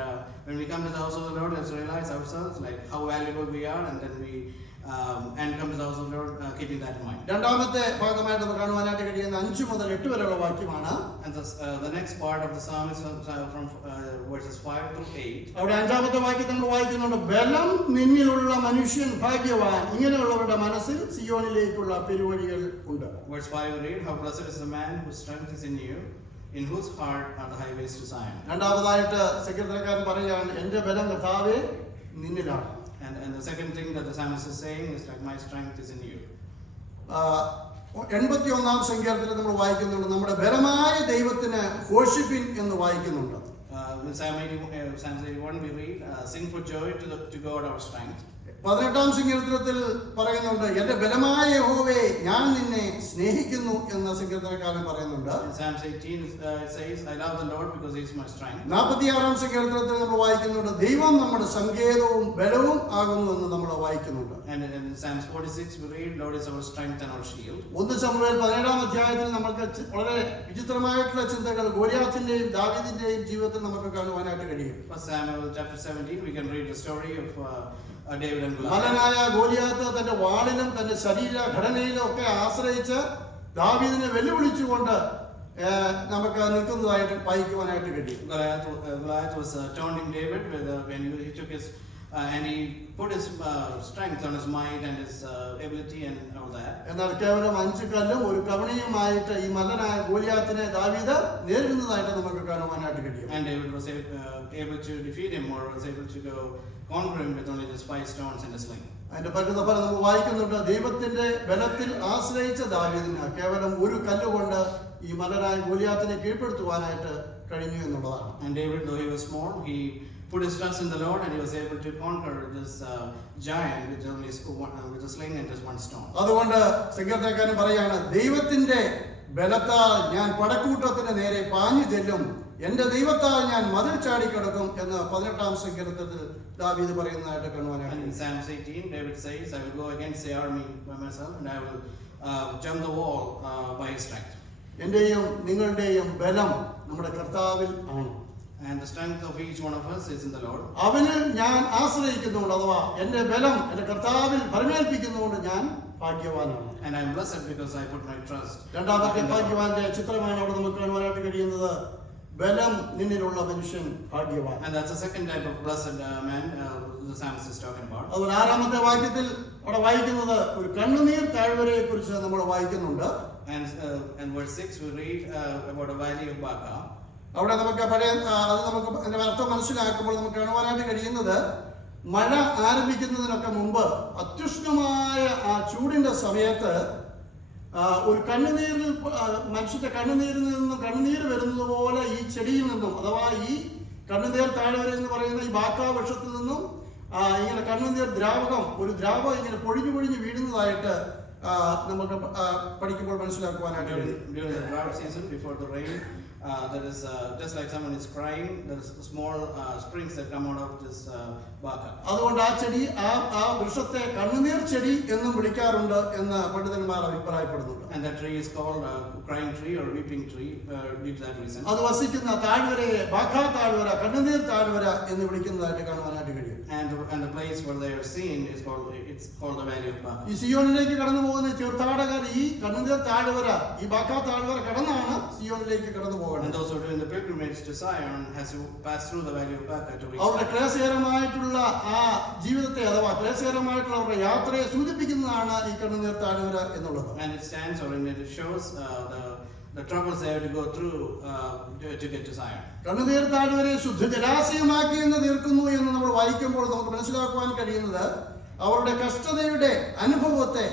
when we come to the house of the Lord, let's realize ourselves like how valuable we are, and then we come to the house of the Lord keeping that in mind. രണ്ടാമത്തെ ഭാഗമായിട്ട് നമുക്ക് കാണുവാനായിട്ട് കഴിയുന്ന 5 മുതൽ 8 വരെയുള്ള വാക്യമാണ്. And the next part of the psalm is from verses 5 through 8. അവിടെ 5ാമത്തെ വാക്യത്തിൽ നമ്മൾ വായിക്കുന്നുണ്ട്, ബലം നിന്നിലുള്ള മനുഷ്യൻ ഭാഗ്യവാൻ, ഇങ്ങനെയുള്ളവരുടെ മനസ്സിൽ സിയോനിലേക്കുള്ള പെരുവഴികൾ ഉണ്ട്. Verse 5 we read, how blessed is the man whose strength is in you, in whose heart are the highways to Zion. രണ്ടാമതായിട്ട് സങ്കീർത്തനക്കാരൻ പറയുകയാണ്, എന്റെ ബലം കർത്താവേ നിന്നിലാണ്. And the second thing that the psalmist is saying is like, my strength is in you. 81ാം സങ്കീർത്തനത്തിൽ നമ്മൾ വായിക്കുന്നുണ്ട്, നമ്മുടെ ബലമായ ദൈവത്തിന് ഘോഷിപ്പിൻ എന്ന് വായിക്കുന്നുണ്ട്. In Psalm 81 we read, sing for joy to God our strength. 18ാം സങ്കീർത്തനത്തിൽ പറയുന്നുണ്ട്, എന്റെ ബലമായ യഹോവേ ഞാൻ നിന്നെ സ്നേഹിക്കുന്നു എന്ന് സങ്കീർത്തനക്കാരൻ പറയുന്നുണ്ട്. In Psalm 18 it says, I love the Lord because he is my strength. 46ാം സങ്കീർത്തനത്തിൽ നമ്മൾ വായിക്കുന്നുണ്ട്, ദൈവം നമ്മുടെ സങ്കേതവും ബലവും ആകുന്നു എന്ന് നമ്മൾ വായിക്കുന്നുണ്ട്. And in Psalm 46 we read, Lord is our strength and our shield. 1 ശമൂവേൽ 17ാം അധ്യായത്തിൽ നമുക്ക് വളരെ വിചിത്രമായിട്ടുള്ള ചിന്തകൾ ഗോലിയാത്തിന്റെയും ദാവീദിന്റെയും ജീവിതത്തിൽ നമുക്ക് കാണുവാനായിട്ട് കഴിയും. 1 Samuel chapter 17 we can read the story of David and Goliath. മലനായ Goliath തന്റെ വാളിലും തന്റെ ശരീര ഘടനയിലും ഒക്കെ ആശ്രയിച്ച് ദാവീദിനെ വെല്ലുവിളിച്ചുകൊണ്ട് നമുക്ക് നിൽക്കുന്നതായിട്ട് വായിക്കുവാനായിട്ട് കഴിയും. Goliath was taunting David when he took his and he put his strength on his might and his ability and all that. എന്നാൽ കേവലം 5 കല്ലും ഒരു കവണിയുമായിട്ട് ഈ മല്ലനായ ഗോലിയാത്തിനെ ദാവീദ് നേരിടുന്നതായിട്ട് നമുക്ക് കാണുവാനായിട്ട് കഴിയും. And David was able to defeat him, or was able to go conquer him with only just 5 stones and a sling. അതിന്റെ പറ്റുന്നപ്പോൾ നമുക്ക് വായിക്കുന്നുണ്ട്, ദൈവത്തിന്റെ ബലത്തിൽ ആശ്രയിച്ച ദാവീദിന് കേവലം ഒരു കല്ലുകൊണ്ട് ഈ മല്ലനായ ഗോലിയാത്തിനെ കീഴ്പ്പെടുത്തുവാനായിട്ട് കഴിഞ്ഞു എന്നുള്ളതാണ്. And David, though he was small, he put his trust in the Lord, and he was able to conquer this giant with only with a sling and just 1 stone. അതുകൊണ്ട് സങ്കീർത്തനക്കാരൻ പറയാണ്, ദൈവത്തിന്റെ ബലത്താൽ ഞാൻ പടക്കൂട്ടത്തിന്റെ നേരെ പാഞ്ഞു ചെല്ലും, എന്റെ ദൈവത്താൽ ഞാൻ മതിൽ ചാടിക്കിടക്കും എന്ന് 18-ാം സങ്കീർത്തനത്തിൽ ദാവീദ് പറയുന്നതായിട്ട് കാണുവാനായിട്ട്. And in Psalms 18, David says, I will go against the army by myself, and I will jump the wall by his strength. എന്റെയും നിങ്ങളുടെയും ബലം നമ്മുടെ കർത്താവിൽ ആണ്. And the strength of each one of us is in the Lord. അവനിൽ ഞാൻ ആശ്രയിക്കുന്നുണ്ട്, അഥവാ എന്റെ ബലം എന്റെ കർത്താവിൽ പരമേൽപ്പിക്കുന്നതുകൊണ്ട് ഞാൻ ഭാഗ്യവാനാണ്. And I am blessed because I put my trust. രണ്ടാമത്തെ ഭാഗ്യവാന്റെ ചിത്രമാണ് അവിടെ നമുക്ക് കാണുവാനായിട്ട് കഴിയുന്നത്. ബലം നിന്നിലുള്ള മനുഷ്യൻ ഭാഗ്യവാൻ. And that's the second type of blessed man the psalmist is talking about. അതുപോലെ 6-ാമത്തെ വാക്യത്തിൽ അവിടെ വായിക്കുന്നത് ഒരു കണ്ണുനീർ താഴ്വരയെ കുറിച്ച് നമ്മൾ വായിക്കുന്നുണ്ട്. And verse 6 we read about a valley of Baca. അവിടെ നമുക്ക് അത് നമുക്ക് അതിന്റെ അർത്ഥം മനസ്സിലാക്കുമ്പോൾ നമുക്ക് കാണുവാനായിട്ട് കഴിയുന്നത്, മഴ ആരംഭിക്കുന്നതിനൊക്കെ മുമ്പ് അത്യുഷ്ണമായ ആ ചൂടിന്റെ സമയത്ത് ഒരു കണ്ണുനീരിൽ മനുഷ്യന്റെ കണ്ണുനീരിൽ നിന്നും കണ്ണുനീര് വരുന്നത് പോലെ ഈ ചെടിയിൽ നിന്നും, അഥവാ ഈ കണ്ണുനീർ താഴ്വര എന്ന് പറയുന്ന ഈ ബാക്കാ വൃക്ഷത്തിൽ നിന്നും ഇങ്ങനെ കണ്ണുനീർ ഒരു ദ്രാവകം ഇങ്ങനെ പൊഴിഞ്ഞു പൊഴിഞ്ഞു വീഴുന്നതായിട്ട് നമുക്ക് പഠിക്കുമ്പോൾ മനസ്സിലാക്കുവാനായിട്ട് കഴിയും. During the drought season, before the rain, there is just like someone is crying, there is small springs that come out of this baka. അതുകൊണ്ട് ആ ചെടി ആ വൃക്ഷത്തെ കണ്ണുനീർ ചെടി എന്നും വിളിക്കാറുണ്ട് എന്ന് പണ്ഡിതന്മാർ അഭിപ്രായപ്പെടുന്നുണ്ട്. And that tree is called crying tree or weeping tree due to that reason. അത് വസിക്കുന്ന താഴ്വരയെ ബാക്കാ താഴ്വര, കണ്ണുനീർ താഴ്വര എന്ന് വിളിക്കുന്നതായിട്ട് കാണുവാനായിട്ട് കഴിയും. And the place where they are seen is called the valley of Baca. ഈ സിയോനിലേക്ക് കടന്നു പോകുന്ന തീർത്ഥാടകർ ഈ കണ്ണുനീർ താഴ്വര, ഈ ബാക്കാ താഴ്വര കടന്നാണ് സിയോനിലേക്ക് കടന്നു പോകുന്നത്. And those who are doing the pilgrimage to Zion has to pass through the valley of Baca to reach. അവരുടെ ക്ലേശകരമായിട്ടുള്ള ആ ജീവിതത്തെ, അഥവാ ക്ലേശകരമായിട്ടുള്ള അവരുടെ യാത്രയെ സൂചിപ്പിക്കുന്നതാണ് ഈ കണ്ണുനീർ താഴ്വര എന്നുള്ളത്. And it stands, or it shows the troubles they have to go through to get to Zion. കണ്ണുനീർ താഴ്വരയെ ശുദ്ധ ജലാശയമാക്കി എന്ന് തീർക്കുന്നു എന്ന് നമ്മൾ വായിക്കുമ്പോൾ നമുക്ക് മനസ്സിലാക്കുവാൻ കഴിയുന്നത്, അവരുടെ കഷ്ടതയുടെ അനുഭവത്തെ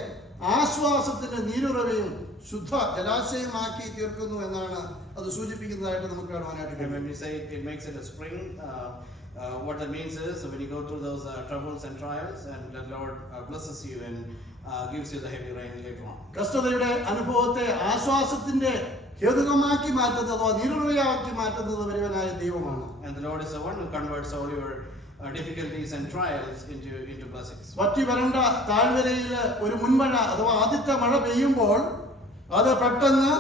ആശ്വാസത്തിന്റെ നീരുറവയും ശുദ്ധ ജലാശയമാക്കി തീർക്കുന്നു എന്നാണ് അത് സൂചിപ്പിക്കുന്നതായിട്ട് നമുക്ക് കാണുവാനായിട്ട് കഴിയും. When we say it makes it a spring, what that means is when you go through those troubles and trials, and the Lord blesses you and gives you the heavy rain later on. കഷ്ടതയുടെ അനുഭവത്തെ ആശ്വാസത്തിന്റെ ഹേതുകമാക്കി മാറ്റുന്നത്, അഥവാ നീരുറവയാക്കി മാറ്റുന്നത് ഒരുവനായ ദൈവമാണ്. And the Lord is the one who converts all your difficulties and trials into blessings. വറ്റി വരണ്ട താഴ്വരയിൽ ഒരു മുൻമഴ, അഥവാ ആദ്യത്തെ മഴ പെയ്യുമ്പോൾ അത് പെട്ടെന്ന്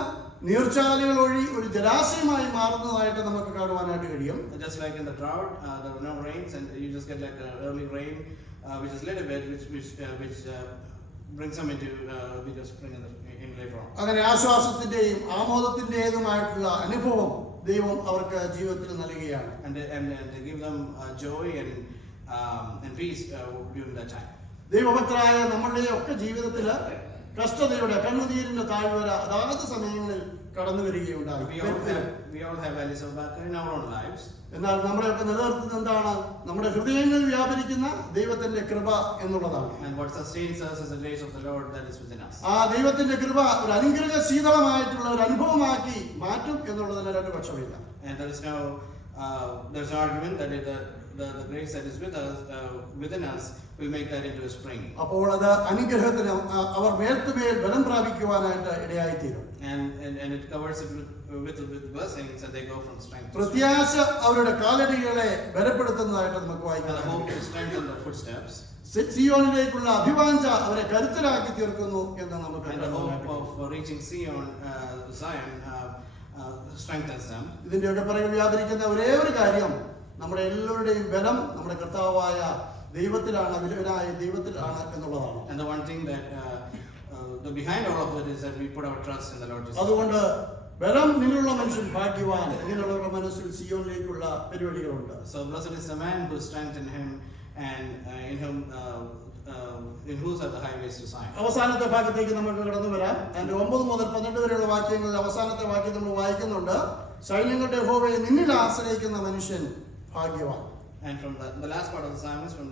നീർച്ചാലുകൾ വഴി ഒരു ജലാശയമായി മാറുന്നതായിട്ട് നമുക്ക് കാണുവാനായിട്ട് കഴിയും. Just like in the drought, there are no rains, and you just get like an early rain, which is little bit, which brings them into bigger spring in later on. അങ്ങനെ ആശ്വാസത്തിന്റെയും ആമോദത്തിന്റേതുമായിട്ടുള്ള അനുഭവം ദൈവം അവർക്ക് ജീവിതത്തിൽ നൽകുകയാണ്. And they give them joy and peace during that time. ദൈവഭക്തരായ നമ്മളുടെ ഒക്കെ ജീവിതത്തില് കഷ്ടതയുടെ കണ്ണുനീരിന്റെ താഴ്വര അതാത് സമയങ്ങളിൽ കടന്നു വരികയുണ്ടായി. We all have valleys of Baca in our own lives. എന്നാൽ നമ്മളെയൊക്കെ നിലനിർത്തുന്നത് എന്താണ്? നമ്മുടെ ഹൃദയങ്ങളിൽ വ്യാപരിക്കുന്ന ദൈവത്തിന്റെ കൃപ എന്നുള്ളതാണ്. And what sustains us is the grace of the Lord that is within us. ആ ദൈവത്തിന്റെ കൃപ ഒരു അനുഗ്രഹ ശീതളമായിട്ടുള്ള ഒരു അനുഭവമാക്കി മാറ്റും എന്നുള്ളതിന് രണ്ട് പക്ഷമില്ല. And there's no argument that the grace that is within us will make that into a spring. അപ്പോൾ അത് അനുഗ്രഹത്തിന് അവർ മേൽക്കുമേൽ ബലം പ്രാപിക്കുവാനായിട്ട് ഇടയായിത്തീരും. And it covers it with blessings, and they go from strength to strength. പ്രത്യാശ അവരുടെ കാലടികളെ ബലപ്പെടുത്തുന്നതായിട്ട് നമുക്ക് വായിക്കാം. And the hope will strengthen their footsteps. സിയോനിലേക്കുള്ള അഭിവാഞ്ച അവരെ കരുത്തരാക്കി തീർക്കുന്നു എന്ന് നമുക്ക്. And the hope of reaching Zion strengthens them. ഇതിന്റെയൊക്കെ പിറകിൽ വ്യാപരിക്കുന്ന ഒരേ ഒരു കാര്യം, നമ്മുടെ എല്ലാവരുടെയും ബലം നമ്മുടെ കർത്താവായ ദൈവത്തിലാണ്, വിലുവനായ ദൈവത്തിലാണ് എന്നുള്ളതാണ്. And the one thing that the behind all of that is that we put our trust in the Lord Jesus. അതുകൊണ്ട് ബലം നിന്നുള്ള മനുഷ്യൻ ഭാഗ്യവാൻ, ഇങ്ങനെയുള്ളവരുടെ മനസ്സിൽ സിയോനിലേക്കുള്ള പരിപാടികളുണ്ട്. So blessed is the man who strengthened him and in whose are the highways to Zion. അവസാനത്തെ ഭാഗത്തേക്ക് നമുക്ക് കടന്നു വരാം. അതിന്റെ 9 മുതൽ 12 വരെയുള്ള വാക്യങ്ങളിൽ അവസാനത്തെ വാക്യം നമ്മൾ വായിക്കുന്നുണ്ട്. സൈന്യങ്ങളുടെ യഹോവയെ നിന്നിൽ ആശ്രയിക്കുന്ന മനുഷ്യൻ ഭാഗ്യവാൻ. And from the last part of the psalm is from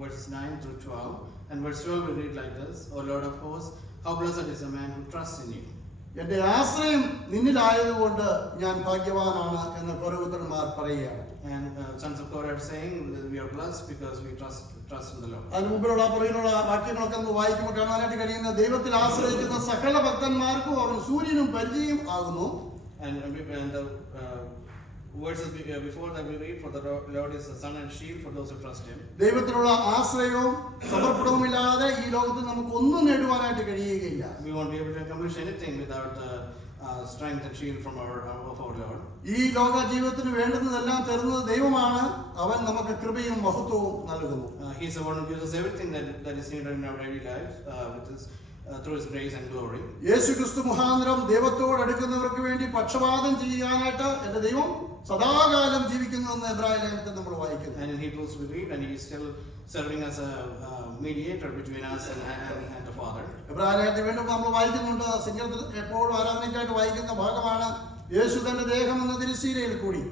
verses 9 through 12. And verse 12 we read like this: O Lord of hosts, how blessed is the man who trusts in you. എന്റെ ആശ്രയം നിന്നിലായതുകൊണ്ട് ഞാൻ ഭാഗ്യവാനാണ് എന്ന് കൊരപുത്രന്മാർ പറയുകയാണ്. And sons of Korah are saying that we are blessed because we trust in the Lord. അതിന് മുമ്പിലുള്ള പുറകിലുള്ള വാക്യങ്ങളൊക്കെ നമ്മൾ വായിക്കുമ്പോൾ കാണാനായിട്ട് കഴിയുന്ന ദൈവത്തിൽ ആശ്രയിക്കുന്ന സകല ഭക്തന്മാർക്കും അവൻ സൂര്യനും പരിചയം ആകുന്നു. And the verses before that we read, for the Lord is the sun and shield for those who trust him. ദൈവത്തിലുള്ള ആശ്രയവും സമർപ്പണവുമില്ലാതെ ഈ ലോകത്തിൽ നമുക്ക് ഒന്നും നേടുവാനായിട്ട് കഴിയുകയില്ല. We won't be able to accomplish anything without the strength and shield from our Lord. ഈ ലോക ജീവിതത്തിന് വേണ്ടുന്നതെല്ലാം തരുന്നത് ദൈവമാണ്. അവൻ നമുക്ക് കൃപയും മഹത്വവും നൽകുന്നു. He is the one who gives us everything that is needed in our daily lives through his grace and glory. യേശുക്രിസ്തു മുഖാന്തരം ദൈവത്തോട് അടുക്കുന്നവർക്ക് വേണ്ടി പക്ഷപാതം ചെയ്യാനായിട്ട് എന്റെ ദൈവം സദാകാലം ജീവിക്കുന്നു എന്ന് എബ്രായ ലേഖനത്തിൽ നമ്മൾ വായിക്കുന്നു. And in Hebrews we read, and he is still serving as a mediator between us and the Father. എബ്രായ ലേഖനത്തിൽ വീണ്ടും നമ്മൾ വായിക്കുന്നുണ്ട്. സങ്കീർത്തനം എപ്പോഴും ആരാധനയ്ക്കായിട്ട് വായിക്കുന്ന ഭാഗമാണ്. യേശു തന്റെ ദേഹം എന്ന തിരുശീലയിൽ കൂടി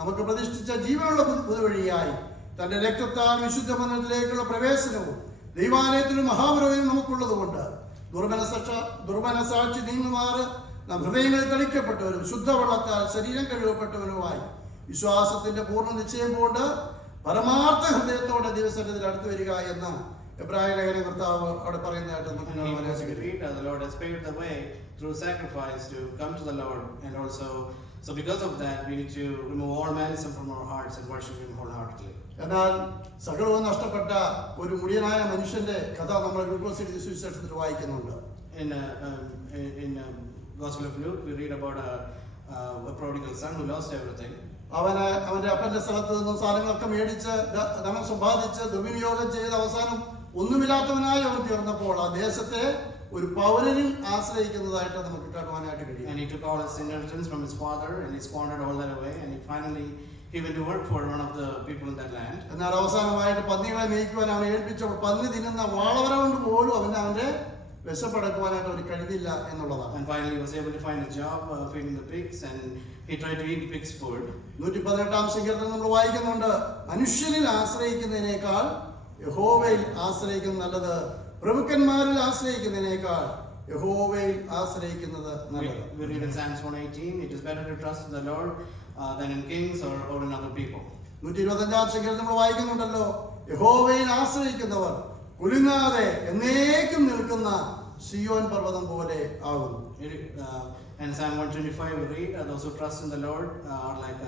നമുക്ക് പ്രതിഷ്ഠിച്ച ജീവനുള്ള പുതുവഴിയായി തന്റെ രക്തത്താൽ വിശുദ്ധ മന്ദിരത്തിലേക്കുള്ള പ്രവേശനവും ദൈവാലയത്തിലും മഹാപുരോഹിതനും നമുക്കുള്ളതുകൊണ്ട് ദുർമനസാക്ഷി നീങ്ങുമാറ് നാം ഹൃദയങ്ങളിൽ തളിക്കപ്പെട്ടവരും ശുദ്ധവെള്ളത്താൽ ശരീരം കഴുകപ്പെട്ടവരുമായി വിശ്വാസത്തിന്റെ പൂർണ്ണ നിശ്ചയം കൊണ്ട് പരമാർത്ഥ ഹൃദയത്തോടെ ദിവസത്തിൽ അടുത്തു വരിക എന്ന് എബ്രായ ലേഖന കർത്താവ് അവിടെ പറയുന്നതായിട്ട് നമുക്ക് the Lord has paved the way through sacrifice to come to the Lord, and also so because of that we need to remove all malice from our hearts and worship him wholeheartedly. എന്നാൽ സകലവും നഷ്ടപ്പെട്ട ഒരു മുടിയനായ മനുഷ്യന്റെ കഥ നമ്മൾ ലൂക്കോസ് എഴുതിയ സുവിശേഷത്തിൽ വായിക്കുന്നുണ്ട്. In Gospel of Luke we read about a prodigal son who lost everything. അവന്റെ അപ്പന്റെ സ്ഥലത്ത് നിന്നും സാധനങ്ങളൊക്കെ മേടിച്ച് ധനം സമ്പാദിച്ച് ദുർവിനിയോഗം ചെയ്ത് അവസാനം ഒന്നുമില്ലാത്തവനായി അവൻ തീർന്നപ്പോൾ ആ ദേശത്തെ ഒരു പൗരനിൽ ആശ്രയിക്കുന്നതായിട്ട് നമുക്ക് കാണുവാനായിട്ട് കഴിയും. And he took all his inheritance from his father and he squandered all that away, and he went to work for one of the people in that land. എന്നാൽ അവസാനമായിട്ട് പന്നികളെ മേയ്ക്കുവാൻ അവനെ ഏൽപ്പിച്ചപ്പോൾ പന്നി തിന്നുന്ന വാളവര കൊണ്ട് പോലും അവന്റെ വിശപ്പടക്കുവാനായിട്ട് അവന് കഴിഞ്ഞില്ല എന്നുള്ളതാണ്. And finally he was able to find a job feeding the pigs, and he tried to eat pigs' food. 118 സങ്കീർത്തനം നമ്മൾ വായിക്കുന്നുണ്ട്. മനുഷ്യനിൽ ആശ്രയിക്കുന്നതിനേക്കാൾ യഹോവയിൽ ആശ്രയിക്കുന്നത് നല്ലത്, പ്രഭുക്കന്മാരിൽ ആശ്രയിക്കുന്നതിനേക്കാൾ യഹോവയിൽ ആശ്രയിക്കുന്നത് നല്ലത്. We read in Psalms 118, it is better to trust in the Lord than in kings or in other people. 125 സങ്കീർത്തനം നമ്മൾ വായിക്കുന്നുണ്ടല്ലോ, യഹോവയിൽ ആശ്രയിക്കുന്നവർ കുലുങ്ങാതെ എന്നേക്കും നിൽക്കുന്ന സിയോൻ പർവ്വതം പോലെ ആകുന്നു. And Psalm 125 we read, those who trust in the Lord are like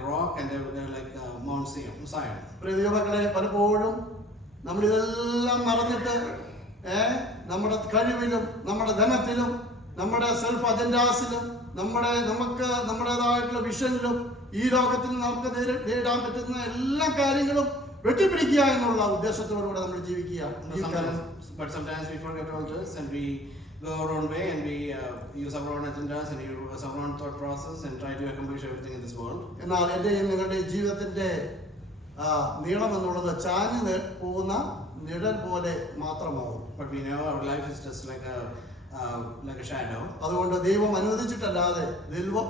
a rock, and they're like Mount Zion. പ്രിയമക്കളെ, പലപ്പോഴും നമ്മളിതെല്ലാം മറന്നിട്ട് നമ്മുടെ കഴിവിലും നമ്മുടെ ധനത്തിലും നമ്മുടെ സെൽഫ് അജൻഡാസിലും നമുക്ക് നമ്മുടേതായിട്ടുള്ള വിഷനിലും ഈ ലോകത്തിൽ നമുക്ക് നേരിടാൻ പറ്റുന്ന എല്ലാ കാര്യങ്ങളും വെട്ടിപ്പിടിക്കുക എന്നുള്ള ഉദ്ദേശത്തോടുകൂടെ നമ്മൾ ജീവിക്കുക. But sometimes we forget all this and we go our own way and we use our own agendas and use our own thought process and try to accomplish everything in this world. എന്നാൽ എന്റെയും നിങ്ങളുടെ ജീവിതത്തിന്റെ നീളം എന്നുള്ളത് ചാഞ്ഞു പോകുന്ന നിഴൽ പോലെ മാത്രമാവും. But we know our life is just like a shadow. അതുകൊണ്ട് ദൈവം അനുവദിച്ചിട്ടല്ലാതെ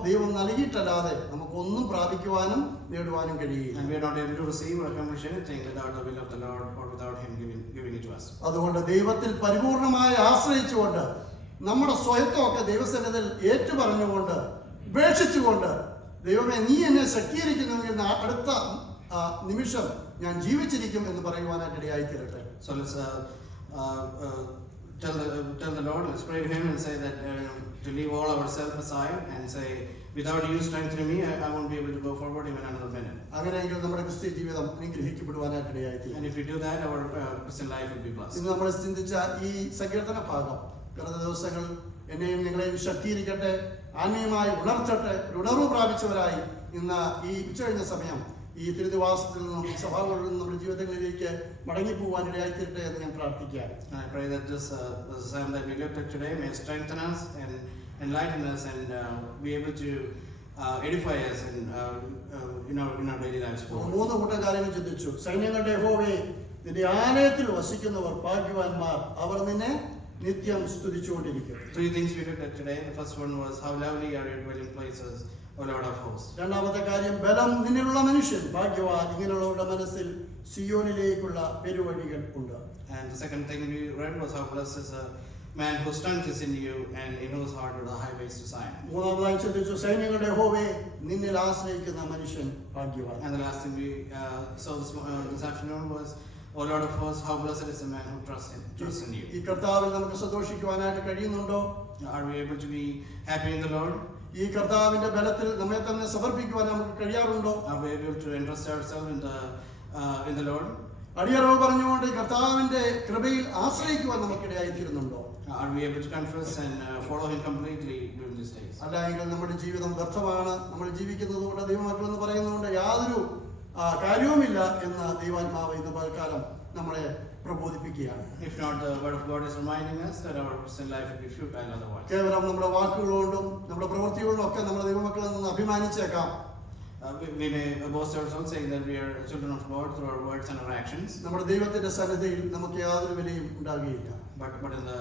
ദൈവം നൽകിയിട്ടല്ലാതെ നമുക്കൊന്നും പ്രാപിക്കുവാനും നേടുവാനും കഴിയില്ല. And we are not able to receive or accomplish anything without the will of the Lord or without him giving it to us. അതുകൊണ്ട് ദൈവത്തിൽ പരിപൂർണമായി ആശ്രയിച്ചുകൊണ്ട് നമ്മുടെ സ്വയത്വമൊക്കെ ദൈവസന്നിധിയിൽ ഏറ്റുപറഞ്ഞുകൊണ്ട് ഉപേക്ഷിച്ചുകൊണ്ട് ദൈവമേ നീ എന്നെ ശക്തീകരിക്കുന്നു എന്ന അടുത്ത നിമിഷം ഞാൻ ജീവിച്ചിരിക്കും എന്ന് പറയുവാനായിട്ട് ഇടയായിത്തീരട്ടെ. So let's tell the Lord, let's pray to him and say that to leave all ourselves aside and say, without you strengthening me, I won't be able to go forward even another minute. അങ്ങനെയെങ്കിൽ നമ്മുടെ ക്രിസ്തീയ ജീവിതം അനുഗ്രഹിക്കപ്പെടുവാനായിട്ട് ഇടയായിത്തീരും. And if we do that, our Christian life will be blessed. ഇന്ന് നമ്മൾ ചിന്തിച്ച ഈ സങ്കീർത്തന ഭാഗം കഴിഞ്ഞ ദിവസങ്ങൾ എന്നെയും നിങ്ങളെയും ശക്തീകരിക്കട്ടെ, ആത്മീയമായി ഉണർത്തട്ടെ, ഉണർവ് പ്രാപിച്ചവരായി ഇന്ന് ഈ ഉച്ചകഴിഞ്ഞ സമയം ഈ തിരുനിവാസത്തിൽ നിന്നും ഈ സഭകളിൽ നിന്നും നമ്മുടെ ജീവിതങ്ങളിലേക്ക് മടങ്ങിപ്പോവാൻ ഇടയായിത്തീരട്ടെ എന്ന് ഞാൻ പ്രാർത്ഥിക്കുകയാണ്. I pray that this psalm that we looked at today may strengthen us and enlighten us and be able to edify us in our daily lives. മൂന്ന് കൂട്ടം കാര്യങ്ങൾ ചിന്തിച്ചു. സൈന്യങ്ങളുടെ യഹോവേ, നിന്റെ ആലയത്തിൽ വസിക്കുന്നവർ ഭാഗ്യവാന്മാർ, അവർ നിന്നെ നിത്യം സ്തുതിച്ചുകൊണ്ടിരിക്കും. Three things we looked at today. The first one was how lovely are your dwelling places, O Lord of hosts. രണ്ടാമത്തെ കാര്യം, ബലം നിന്നിലുള്ള മനുഷ്യൻ ഭാഗ്യവാൻ, ഇങ്ങനെയുള്ളവരുടെ മനസ്സിൽ സിയോനിലേക്കുള്ള പെരുവഴികൾ ഉണ്ട്. And the second thing we read was how blessed is a man whose strength is in you and in whose heart are the highways to Zion. മൂന്നാമതായി ചിന്തിച്ചു, സൈന്യങ്ങളുടെ യഹോവേ, നിന്നിൽ ആശ്രയിക്കുന്ന മനുഷ്യൻ ഭാഗ്യവാൻ. And the last thing we saw this afternoon was, O Lord of hosts, how blessed is the man who trusts in you. ഈ കർത്താവിൽ നമുക്ക് സന്തോഷിക്കുവാനായിട്ട് കഴിയുന്നുണ്ടോ? Are we able to be happy in the Lord? ഈ കർത്താവിന്റെ ബലത്തിൽ നമ്മെ തന്നെ സമർപ്പിക്കുവാൻ നമുക്ക് കഴിയാറുണ്ടോ? Are we able to entrust ourselves in the Lord? അടിയറവ് പറഞ്ഞുകൊണ്ട് ഈ കർത്താവിന്റെ കൃപയിൽ ആശ്രയിക്കുവാൻ നമുക്കിടയായിത്തീരുന്നുണ്ടോ? Are we able to confess and follow Him completely during these days? അല്ല എങ്കിൽ നമ്മുടെ ജീവിതം വ്യർത്ഥമാണ്. നമ്മൾ ജീവിക്കുന്നത് കൊണ്ട് ദൈവമക്കളെന്ന് പറയുന്നതുകൊണ്ട് യാതൊരു കാര്യവുമില്ല എന്ന് ദൈവാത്മാവ് ഇന്ന് പൽക്കാലം നമ്മളെ പ്രബോധിപ്പിക്കുകയാണ്. If not, the word of God is reminding us that our Christian life will be futile otherwise. കേവലം നമ്മുടെ വാക്കുകളോടും നമ്മുടെ പ്രവൃത്തികളോടും ഒക്കെ നമ്മുടെ ദൈവമക്കളിൽ നിന്ന് അഭിമാനിച്ചേക്കാം. We may boast ourselves saying that we are children of God through our words and our actions. നമ്മുടെ ദൈവത്തിന്റെ സന്നിധിയിൽ നമുക്ക് യാതൊരു വിലയും ഉണ്ടാകുകയില്ല. But in the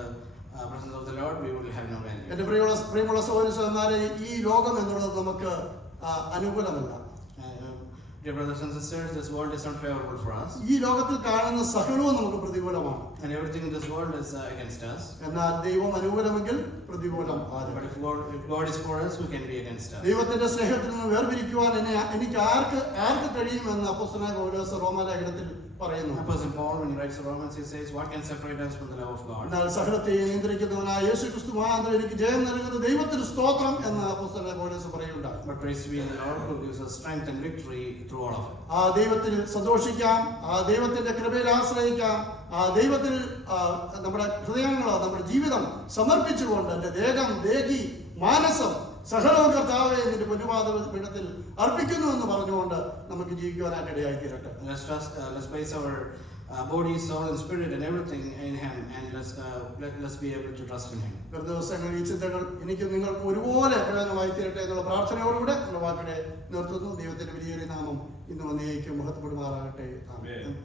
presence of the Lord, we will have no value. എന്റെ പ്രിയമുള്ള സഹോദരന്മാരെ, ഈ ലോകം എന്നുള്ളത് നമുക്ക് അനുകൂലമല്ല. Dear brothers and sisters, this world is not favorable for us. ഈ ലോകത്തിൽ കാണുന്ന സകലവും നമുക്ക് പ്രതികൂലമാണ്. And everything in this world is against us. എന്നാൽ ദൈവം അനുകൂലമെങ്കിൽ പ്രതികൂലം ആര്? But if God is for us, who can be against us? ദൈവത്തിന്റെ സ്നേഹത്തിൽ നിന്ന് വേർപിരിക്കുവാൻ എനിക്ക് ആർക്ക് കഴിയുമെന്ന് അപ്പോസ്തലനായ പൗലോസ് റോമാലേഖനത്തിൽ പറയുന്നു. Apostle Paul, when he writes to Romans, he says, "What can separate us from the love of God?" എന്നാൽ സകലത്തെ നിയന്ത്രിക്കുന്നവനായ യേശുക്രിസ്തു മുഖാന്തരം എനിക്ക് ജയം നൽകുന്ന ദൈവത്തിന് സ്തോത്രം എന്ന് അപ്പോസ്തലനായ പൗലോസ് പറയുന്നുണ്ട്. But praise be in the Lord who gives us strength and victory through all of it. ആ ദൈവത്തിൽ സന്തോഷിക്കാം, ആ ദൈവത്തിന്റെ കൃപയിൽ ആശ്രയിക്കാം, ആ ദൈവത്തിൽ നമ്മുടെ ഹൃദയങ്ങളോ നമ്മുടെ ജീവിതം സമർപ്പിച്ചുകൊണ്ട് എന്റെ ദേഹം ദേഹി മാനസം സകലവും കർത്താവേ നിന്റെ പൊന്നുപാദപീഠത്തിൽ അർപ്പിക്കുന്നു എന്ന് പറഞ്ഞുകൊണ്ട് നമുക്ക് ജീവിക്കുവാനായിട്ട് ഇടയായി തീരട്ടെ. Let's place our body, soul, and spirit and everything in Him, and let's be able to trust in Him. ഒരു ദിവസങ്ങൾ ഈ ചിന്തകൾ എനിക്ക് നിങ്ങൾക്ക് ഒരുപോലെ പ്രയോജനമായി തീരട്ടെ എന്നുള്ള പ്രാർത്ഥനയോടുകൂടെ നമ്മുടെ വാക്കിനെ നിർത്തുന്നു. ദൈവത്തിന്റെ വലിയൊരു നാമം ഇന്ന് വന്നേക്കും മഹത്വപ്പെടുമാറാകട്ടെ. ആമേൻ.